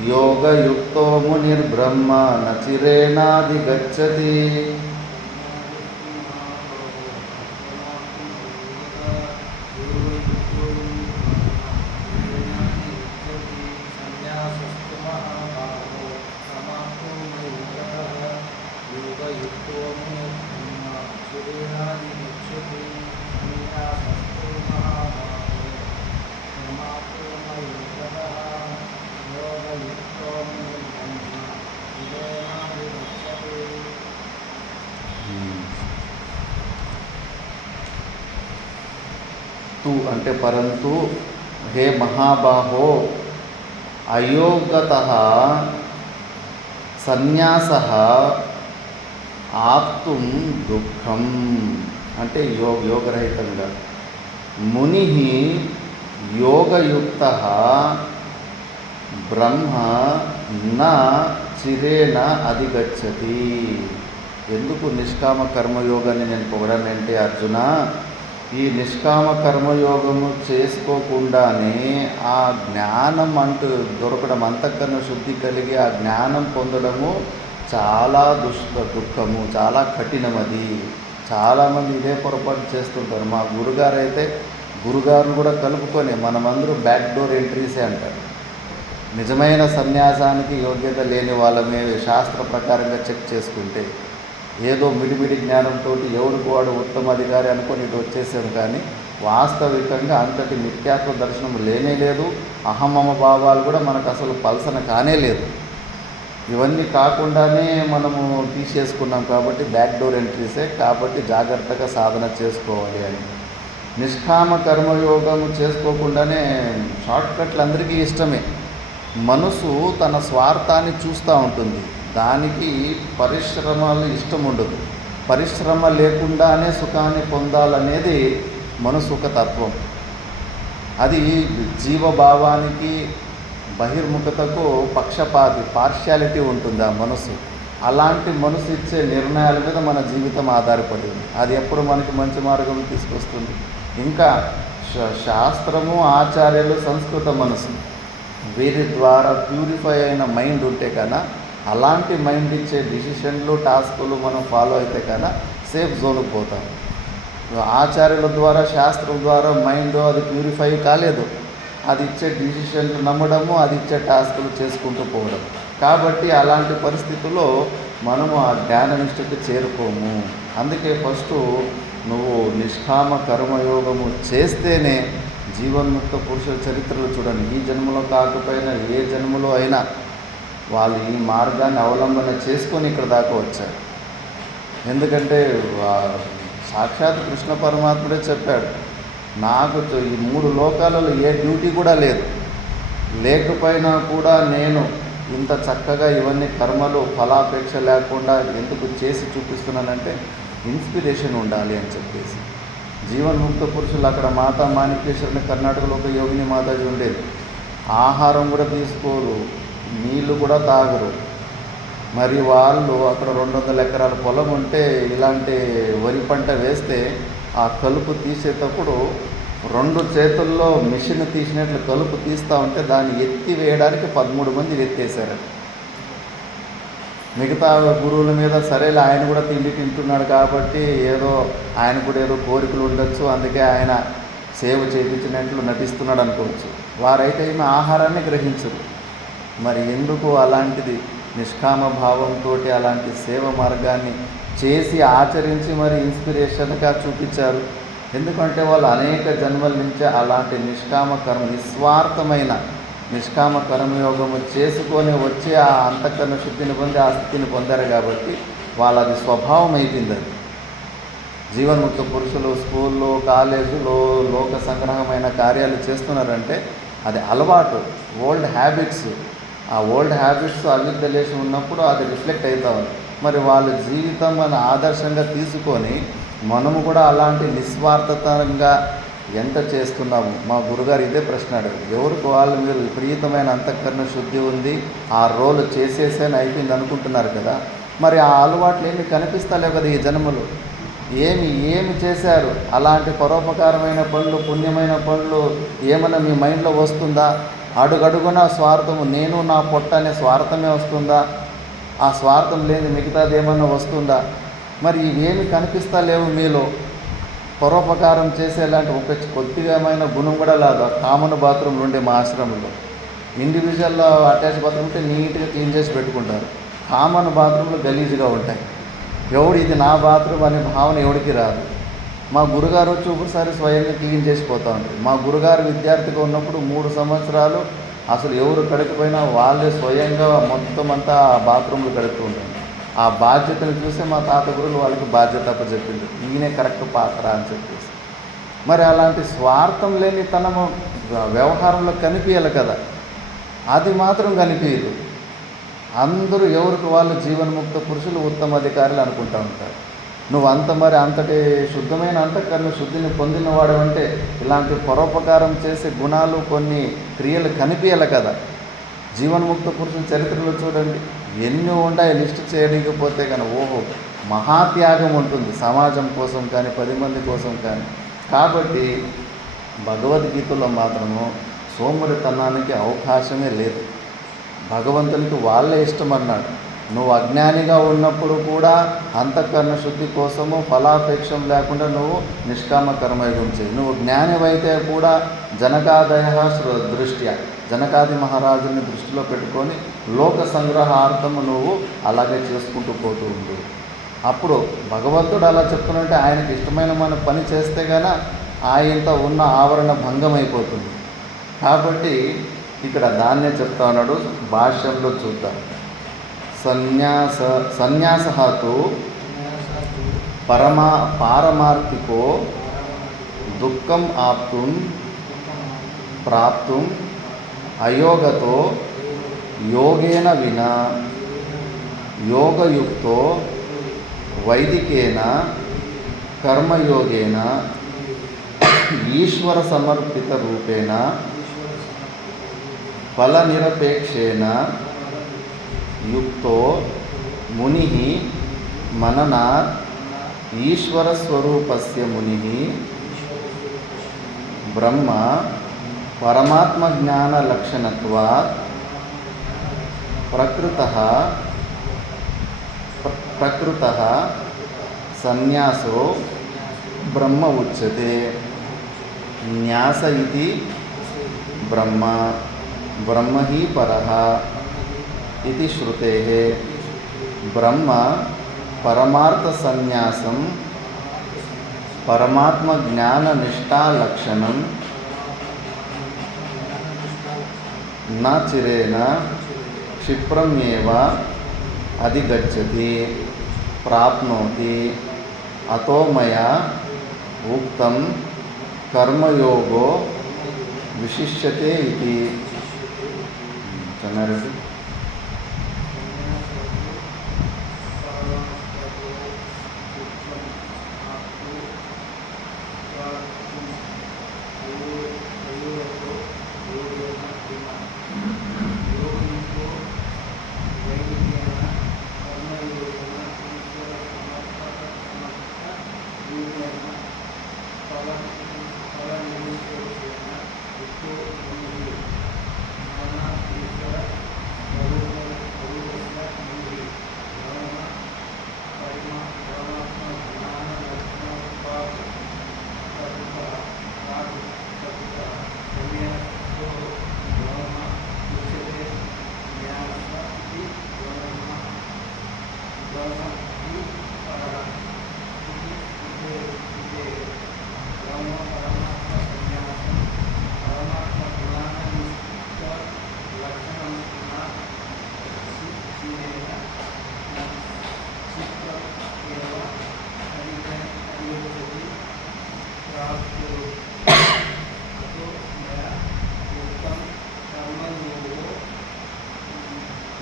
యోగయుక్తో మునిర్బ్రహ్మ నచిరేనాధిగచ్చతి. తు అంటే పరంతు హే మహాబాహో అయోగతః సన్యాసః ఆప్తుం దుఃఖం అంటే యోగరహితంగా, ముని యోగయుక్తః బ్రహ్మ న చిరేణ అధిగచ్చతి. ఎందుకు నిష్కామ కర్మయోగాన్ని నేను పొగడానంటే అర్జున, ఈ నిష్కామ కర్మయోగము చేసుకోకుండానే ఆ జ్ఞానం అంటూ దొరకడం, అంతకన్నా శుద్ధి కలిగి ఆ జ్ఞానం పొందడము చాలా దుఃఖము, చాలా కఠినం. అది చాలామంది ఇదే పొరపాటు చేస్తుంటారు. మా గురుగారు అయితే గురుగారును కూడా కలుపుకొని మనమందరూ బ్యాక్ డోర్ ఎంట్రీసే అంటారు. నిజమైన సన్యాసానికి యోగ్యత లేని వాళ్ళమే శాస్త్ర ప్రకారంగా చెక్ చేసుకుంటే ఏదో మిడిమిడి జ్ఞానంతో ఎవరికి వాడు ఉత్తమ అధికారి అనుకొని ఇది వచ్చేసాను, కానీ వాస్తవికంగా అంతటి నిత్యాత్వ దర్శనం లేనే లేదు. అహమమ భావాలు కూడా మనకు అసలు పల్సన కానే లేదు. ఇవన్నీ కాకుండానే మనము తీసేసుకున్నాం కాబట్టి బ్యాక్ డోర్ ఎంట్రీసే. కాబట్టి జాగ్రత్తగా సాధన చేసుకోవాలి అని. నిష్కామ కర్మయోగము చేసుకోకుండానే షార్ట్కట్లు అందరికీ ఇష్టమే. మనసు తన స్వార్థాన్ని చూస్తూ ఉంటుంది, దానికి పరిశ్రమలు ఇష్టం ఉండదు. పరిశ్రమ లేకుండానే సుఖాన్ని పొందాలనేది మనసు ఒక తత్వం. అది జీవభావానికి బహిర్ముఖతకు పార్షియాలిటీ ఉంటుంది ఆ మనసు. అలాంటి మనసు ఇచ్చే నిర్ణయాల మీద మన జీవితం ఆధారపడి ఉంది. అది ఎప్పుడు మనకి మంచి మార్గం తీసుకొస్తుంది. ఇంకా శాస్త్రము, ఆచార్యులు, సంస్కృత మనసు, వీరి ద్వారా ప్యూరిఫై అయిన మైండ్ ఉంటే కన్నా, అలాంటి మైండ్ ఇచ్చే డిసిషన్లు, టాస్కులు మనం ఫాలో అయితే కన్నా సేఫ్ జోన్కి పోతాం. ఆచార్యుల ద్వారా, శాస్త్రం ద్వారా మైండ్ అది ప్యూరిఫై కాలేదు. అది ఇచ్చే డిసిషన్లు నమ్మడము, అది ఇచ్చే టాస్కులు చేసుకుంటూ పోవడం. కాబట్టి అలాంటి పరిస్థితుల్లో మనము ఆ జ్ఞాన నిష్ఠకి చేరుకోము. అందుకే ఫస్ట్ నువ్వు నిష్కామ కర్మయోగము చేస్తేనే జీవన్ముక్త పురుషుల చరిత్రలు చూడండి. ఈ జన్మలో కాకపోయినా ఏ జన్మలో అయినా వాళ్ళు ఈ మార్గాన్ని అవలంబన చేసుకొని ఇక్కడ దాకా వచ్చారు. ఎందుకంటే సాక్షాత్ కృష్ణ పరమాత్ముడే చెప్పాడు, నాకు ఈ 3 లోకాలలో ఏ డ్యూటీ కూడా లేదు, లేకపోయినా కూడా నేను ఇంత చక్కగా ఇవన్నీ కర్మలు ఫలాపేక్ష లేకుండా ఎందుకు చేసి చూపిస్తున్నానంటే ఇన్స్పిరేషన్ ఉండాలి అని చెప్పేసి. జీవన్ముక్త పురుషులు అక్కడ మాతా మాణికేశ్వరుని కర్ణాటకలో ఒక యోగిని మాతాజీ ఉండేది. ఆహారం కూడా తీసుకోరు, నీళ్లు కూడా తాగరు. మరి వాళ్ళు అక్కడ 200 ఎకరాల పొలం ఉంటే ఇలాంటి వరి పంట వేస్తే ఆ కలుపు తీసేటప్పుడు 2 చేతుల్లో మిషన్ తీసినట్లు కలుపు తీస్తూ ఉంటే దాన్ని ఎత్తి వేయడానికి 13 మంది ఎత్తేసారు. మిగతా గురువుల మీద సరేలే ఆయన కూడా తిండి తింటున్నాడు కాబట్టి ఏదో ఆయన కూడా ఏదో కోరికలు ఉండొచ్చు, అందుకే ఆయన సేవ చేయించినట్లు నటిస్తున్నాడు అనుకోవచ్చు. వారైతే ఈమె ఆహారాన్ని గ్రహించరు. మరి ఎందుకు అలాంటిది నిష్కామ భావంతో అలాంటి సేవ మార్గాన్ని చేసి ఆచరించి మరి ఇన్స్పిరేషన్గా చూపించారు. ఎందుకంటే వాళ్ళు అనేక జన్మల నుంచే అలాంటి నిస్వార్థమైన నిష్కామ కర్మయోగము చేసుకొని వచ్చి ఆ అంతఃకరణ శుద్ధిని పొంది ఆ స్థితిని పొందారు కాబట్టి వాళ్ళది స్వభావం అయిపోయింది. అది జీవన్ముక్త పురుషులు స్కూల్లో కాలేజీలో లోక సంగ్రహమైన కార్యాలు చేస్తున్నారంటే అది అలవాటు, ఓల్డ్ హ్యాబిట్స్. ఆ ఓల్డ్ హ్యాబిట్స్ అవిద్య లేచి ఉన్నప్పుడు అది రిఫ్లెక్ట్ అవుతా ఉంది. మరి వాళ్ళ జీవితం మన ఆదర్శంగా తీసుకొని మనము కూడా అలాంటి నిస్వార్థతంగా ఎంత చేస్తున్నాము. మా గురుగారు ఇదే ప్రశ్న అడిగారు, ఎవరికి వాళ్ళు మీరు విపరీతమైన అంతఃకరణ శుద్ధి ఉంది, ఆ రోల్ చేసేసేని అయిపోయింది అనుకుంటున్నారు కదా, మరి ఆ అలవాట్లు ఏమి కనిపిస్తలేవు కదా ఈ జన్మలో. ఏమి చేశారు? అలాంటి పరోపకారమైన పనులు, పుణ్యమైన పనులు ఏమైనా మీ మైండ్లో వస్తుందా? అడుగడుగున స్వార్థము, నేను నా పొట్ట అనే స్వార్థమే వస్తుందా? ఆ స్వార్థం లేని మిగతాది ఏమన్నా వస్తుందా? మరి ఇవేమి కనిపిస్తా లేవు మీలో. పరోపకారం చేసేలాంటి ఒక కొద్దిగామైన గుణం కూడా లేదు. కామన్ బాత్రూమ్లు ఉండే మా ఆశ్రమంలో ఇండివిజువల్ అటాచ్ బాత్రూమ్ ఉంటే నీట్గా క్లీన్ చేసి పెట్టుకుంటారు. కామన్ బాత్రూమ్లు గలీజ్గా ఉంటాయి. ఎవడు ఇది నా బాత్రూమ్ అనే భావన ఎవరికి రాదు. మా గురుగారు వచ్చి ఒకసారి స్వయంగా క్లీన్ చేసిపోతూ ఉంటారు. మా గురుగారు విద్యార్థిగా ఉన్నప్పుడు 3 సంవత్సరాలు అసలు ఎవరు కడకపోయినా వాళ్ళే స్వయంగా మొత్తం అంతా ఆ బాత్రూమ్లు కడుతూ ఉంటారు. ఆ బాధ్యతను చూసి మా తాత గురువులు వాళ్ళకి బాధ్యత అప్పచెప్పింది, ఈయనే కరెక్ట్ పాత్ర అని చెప్పేసి. మరి అలాంటి స్వార్థం లేని తనము వ్యవహారంలో కనిపించాలి కదా, అది మాత్రం కనిపించదు. అందరూ ఎవరికి వాళ్ళు జీవన్ముక్త పురుషులు ఉత్తమ అధికారులు అనుకుంటూ ఉంటారు. నువ్వు అంతటి శుద్ధమైన అంతఃకరణ శుద్ధిని పొందినవాడు అంటే ఇలాంటి పరోపకారం చేసే గుణాలు, కొన్ని క్రియలు కనిపించాలి కదా. జీవన్ముక్త పురుషుల చరిత్రలో చూడండి ఎన్ని ఉంటాయి, లిస్ట్ చేయలేకపోతే కానీ ఓహో మహాత్యాగం ఉంటుంది సమాజం కోసం కానీ 10 మంది కోసం కానీ. కాబట్టి భగవద్గీతలో మాత్రము సోమరితనానికి అవకాశమే లేదు. భగవంతునికి వాళ్ళే ఇష్టం అన్నాడు. నువ్వు అజ్ఞానిగా ఉన్నప్పుడు కూడా అంతఃకరణ శుద్ధి కోసము ఫలాపేక్షం లేకుండా నువ్వు నిష్కామ కర్మయోగం చేయి. నువ్వు జ్ఞానివైతే కూడా జనకాదయ దృష్ట్యా, జనకాది మహారాజుని దృష్టిలో పెట్టుకొని లోక సంగ్రహార్థము నువ్వు అలాగే చేసుకుంటూ పోతూ ఉండు. అప్పుడు భగవంతుడు అలా చెప్తున్నట్టే ఆయనకి ఇష్టమైన మన పని చేస్తే గాన ఆయనతో ఉన్న ఆవరణ భంగం అయిపోతుంది. కాబట్టి ఇక్కడ దాన్నే చెప్తా ఉన్నాడు. భాష్యంలో చూద్దాం. సన్యాసహతు పారమార్థికో దుఃఖం ఆప్తుం ప్రాప్తుం అయోగతో యోగేన వినా యోగయుక్తో వైదికేన కర్మయోగేన ఈశ్వర సమర్పిత రూపేణ ఫలనిరపేక్షేణ యుక్తో ముని మననాత్ ఈశ్వరస్వరూపస్య ముని బ్రహ్మ పరమాత్మజ్ఞానలక్షణత్వాత్ ప్రకృతః సన్యాసో బ్రహ్మ ఉచ్యతే. న్యాస ఇతి బ్రహ్మ, బ్రహ్మ హి పరః. इति श्रुतेः ब्रह्म परमार्थसन्न्यासं परमात्मज्ञाननिष्ठालक्षणं न चिरेण क्षिप्रमेव अधिगच्छति प्राप्नोति अतो मया उक्तं कर्मयोगो विशिष्यते इति. ಚೆನ್ನಾಗಿರುತ್ತೆ.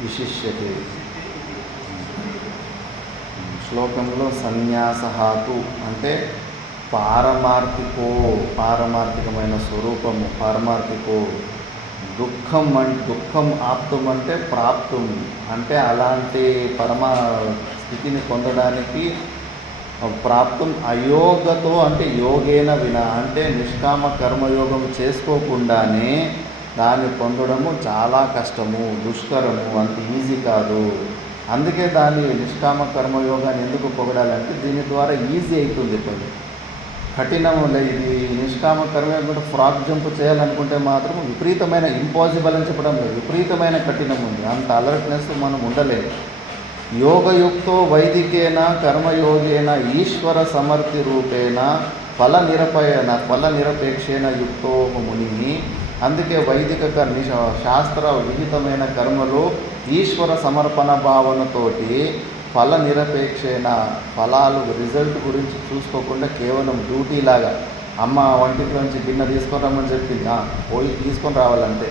విశిష్యతే. శ్లోకంలో సన్యాసహాతు అంటే పారమార్థికమైన స్వరూపము, పారమార్థికో. దుఃఖం ఆప్తం అంటే ప్రాప్తం అంటే అలాంటి స్థితిని పొందడానికి ప్రాప్తం. అయోగతో అంటే యోగేన వినా అంటే నిష్కామ కర్మయోగం చేసుకోకుండానే దాన్ని పొందడము చాలా కష్టము, దుష్కరము, అంత ఈజీ కాదు. అందుకే దాన్ని నిష్కామ కర్మయోగాన్ని ఎందుకు పొగడాలంటే దీని ద్వారా ఈజీ అవుతుంది. పని కఠినము ఇది నిష్కామ కర్మయోగం కూడా ఫ్రాక్ జంప్ చేయాలనుకుంటే మాత్రం విపరీతమైన ఇంపాసిబుల్ అని చెప్పడం లేదు, విపరీతమైన కఠినం ఉంది. అంత అలర్ట్నెస్ మనం ఉండలేము. యోగయుక్తో వైదికేన కర్మయోగేన ఈశ్వర సమర్థి రూపేణ ఫలనిరపేక్షేణ యుక్తో ముని. అందుకే వైదిక శాస్త్ర విహితమైన కర్మలు ఈశ్వర సమర్పణ భావనతోటి ఫలనిరపేక్షేణ ఫలాలు రిజల్ట్ గురించి చూసుకోకుండా కేవలం డ్యూటీ లాగా అమ్మ వంటిలోంచి గిన్నె తీసుకొని రమ్మని చెప్పింది, పోయి తీసుకొని రావాలంటే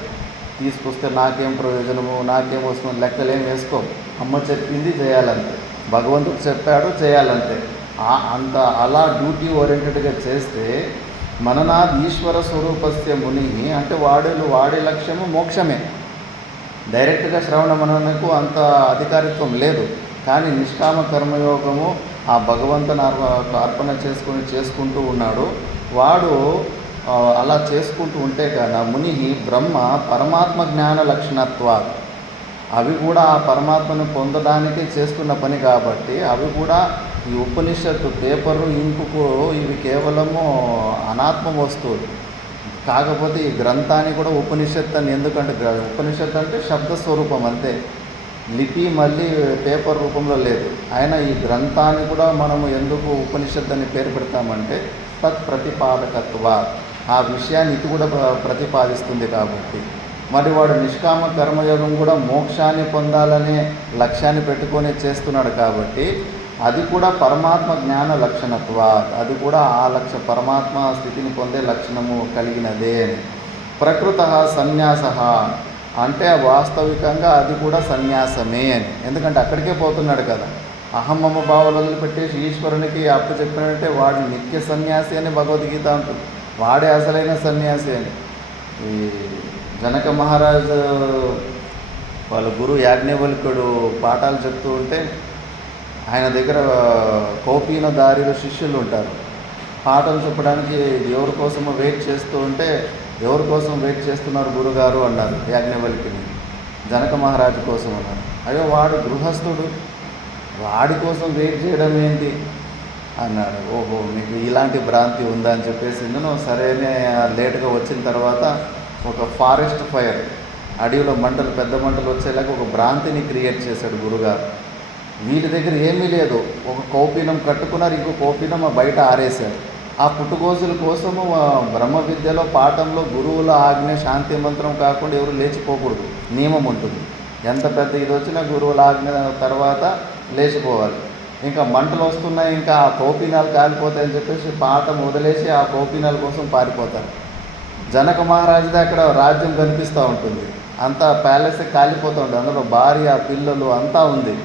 తీసుకొస్తే నాకేం ప్రయోజనము, నాకేం వస్తుంది లెక్కలేం వేసుకో. అమ్మ చెప్పింది చేయాలంతే, భగవంతుడు చెప్పాడు చేయాలంతే. అలా డ్యూటీ ఓరియంటెడ్గా చేస్తే మననాద్ ఈశ్వర స్వరూపస్య ముని అంటే వాడి లక్ష్యము మోక్షమే. డైరెక్ట్గా శ్రవణ మననకు అంత అధికారిత్వం లేదు. కానీ నిష్కామ కర్మయోగము ఆ భగవంతుని అర్పణ చేసుకుంటూ ఉన్నాడు. వాడు అలా చేసుకుంటూ ఉంటే కదా ముని బ్రహ్మ పరమాత్మ జ్ఞాన లక్షణత్వా, అవి కూడా ఆ పరమాత్మను పొందడానికి చేస్తున్న పని కాబట్టి అవి కూడా ఈ ఉపనిషత్తు పేపరు ఇంకుకు ఇవి కేవలము అనాత్మ వస్తువులు. కాకపోతే ఈ గ్రంథాన్ని కూడా ఉపనిషత్తు అని ఎందుకంటే ఉపనిషత్తు అంటే శబ్దస్వరూపం అంతే, లిపి మళ్ళీ పేపర్ రూపంలో లేదు. అయినా ఈ గ్రంథాన్ని కూడా మనము ఎందుకు ఉపనిషత్తు అని పేరు పెడతామంటే తత్ ప్రతిపాదకత్వ, ఆ విషయాన్ని ఇది కూడా ప్రతిపాదిస్తుంది కాబట్టి. మరి వాడు నిష్కామ కర్మయోగం కూడా మోక్షాన్ని పొందాలనే లక్ష్యాన్ని పెట్టుకొని చేస్తున్నాడు కాబట్టి అది కూడా పరమాత్మ జ్ఞాన లక్షణత్వ, అది కూడా ఆ పరమాత్మ స్థితిని పొందే లక్షణము కలిగినదే అని. ప్రకృత సన్యాస అంటే వాస్తవికంగా అది కూడా సన్యాసమే అని. ఎందుకంటే అక్కడికే పోతున్నాడు కదా, అహమ్మమ్మ భావాలు వదిలిపెట్టేసి ఈశ్వరునికి అప్పు చెప్పినట్టే వాడు నిత్య సన్యాసి అని భగవద్గీత అంటుంది. వాడే అసలైన సన్యాసి అని. ఈ జనక మహారాజు వాళ్ళ గురువు యాజ్ఞవల్కుడు పాఠాలు చెప్తూ ఉంటే ఆయన దగ్గర కౌపీన దారిలో శిష్యులు ఉంటారు. పాఠం చెప్పడానికి ఎవరి కోసమో వెయిట్ చేస్తూ ఉంటే ఎవరి కోసం వెయిట్ చేస్తున్నారు గురుగారు అన్నారు యాజ్ఞవల్కిని. జనక మహారాజు కోసం అన్నారు. అయ్యో వాడు గృహస్థుడు, వాడి కోసం వెయిట్ చేయడం ఏంటి అన్నాడు. ఓహో మీకు ఇలాంటి భ్రాంతి ఉందా అని చెప్పేసి నేను సరేనే లేటుగా వచ్చిన తర్వాత ఒక ఫారెస్ట్ ఫైర్ అడవిలో మంటలు పెద్ద మంటలు వచ్చేలాగా ఒక భ్రాంతిని క్రియేట్ చేశాడు గురుగారు. వీళ్ళ దగ్గర ఏమీ లేదు, ఒక కౌపీనం కట్టుకున్నారు, ఇంకో కౌపీనం బయట ఆరేశారు. ఆ పుట్టుగోజుల కోసము బ్రహ్మ విద్యలో పాఠంలో గురువుల ఆజ్ఞ శాంతి మంత్రం కాకుండా ఎవరు లేచిపోకూడదు, నియమం ఉంటుంది. ఎంత పెద్ద ఇది వచ్చినా గురువుల ఆజ్ఞ తర్వాత లేచిపోవాలి. ఇంకా మంటలు వస్తున్నాయి, ఇంకా ఆ కౌపీనాలు కాలిపోతాయని చెప్పేసి పాఠం వదిలేసి ఆ కౌపీనాల కోసం పారిపోతారు. జనక మహారాజుది అక్కడ రాజ్యం కనిపిస్తూ ఉంటుంది, అంతా ప్యాలెస్ కాలిపోతూ ఉంటుంది, అందులో భార్య పిల్లలు అంతా ఉంది.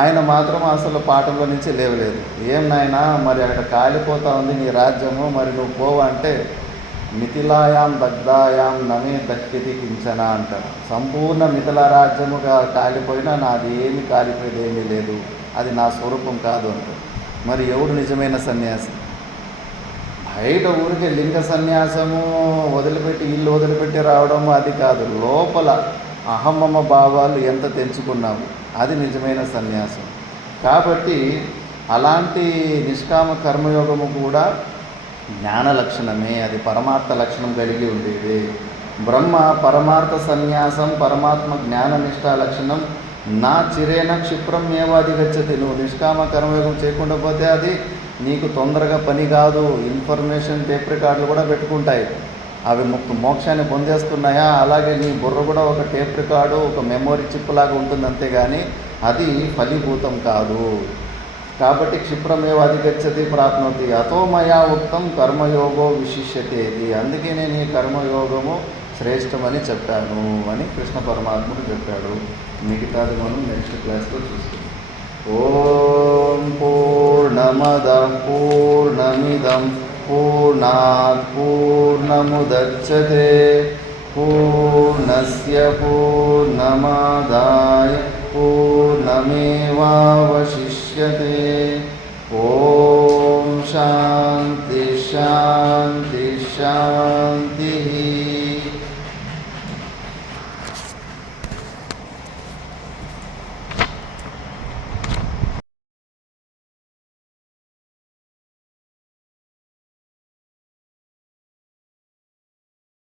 ఆయన మాత్రం అసలు పాఠంలో నుంచి లేవలేదు. ఏం నాయనా మరి అక్కడ కాలిపోతూ ఉంది నీ రాజ్యము, మరి నువ్వు పోవంటే మిథిలాయాం దగ్ధాయాం నమే దక్కితి కించన అంటారు. సంపూర్ణ మిథిలా రాజ్యముగా కాలిపోయినా నాది ఏమి కాలిపోయేది ఏమీ లేదు, అది నా స్వరూపం కాదు అంటారు. మరి ఎవడు నిజమైన సన్యాసి? బయట ఊరికే లింగ సన్యాసము వదిలిపెట్టి ఇల్లు వదిలిపెట్టి రావడము అది కాదు, లోపల అహమ్మమ్మ భావాలు ఎంత తెంచుకున్నాము అది నిజమైన సన్యాసం. కాబట్టి అలాంటి నిష్కామ కర్మయోగము కూడా జ్ఞాన లక్షణమే, అది పరమార్థ లక్షణం కలిగి ఉండేది. బ్రహ్మ పరమార్థ సన్యాసం పరమాత్మ జ్ఞాన నిష్ఠా లక్షణం నా చిరేన క్షిప్రం ఏవాధిగచ్చతి. నువ్వు నిష్కామ కర్మయోగం చేయకుండా పోతే అది నీకు తొందరగా పని కాదు. ఇన్ఫర్మేషన్ టేప్ రికార్డులు కూడా పెట్టుకుంటాయి, అవి మోక్షాన్ని పొందేస్తున్నాయా? అలాగే నీ బుర్ర కూడా ఒక టేప్ రికార్డు, ఒక మెమొరీ చిప్ లాగా ఉంటుంది, అంతేగాని అది ఫలీభూతం కాదు. కాబట్టి క్షిప్రమేవ అధిగచ్చతి ప్రాప్నోతి అతో మయా ఉక్తం కర్మయోగో విశిష్యతేది. అందుకే నేను ఈ కర్మయోగము శ్రేష్టమని చెప్పాను అని కృష్ణ పరమాత్ముడు చెప్పాడు. మిగతాది మనం నెక్స్ట్ క్లాస్లో చూస్తాం. ఓం పూర్ణమద పూర్ణమిదం పూర్ణాత్ పూర్ణముదచ్యతే పూర్ణస్య పూర్ణమాదాయ పూర్ణమేవావశిష్యతే. ఓం శాంతి శాంతి శాంతి.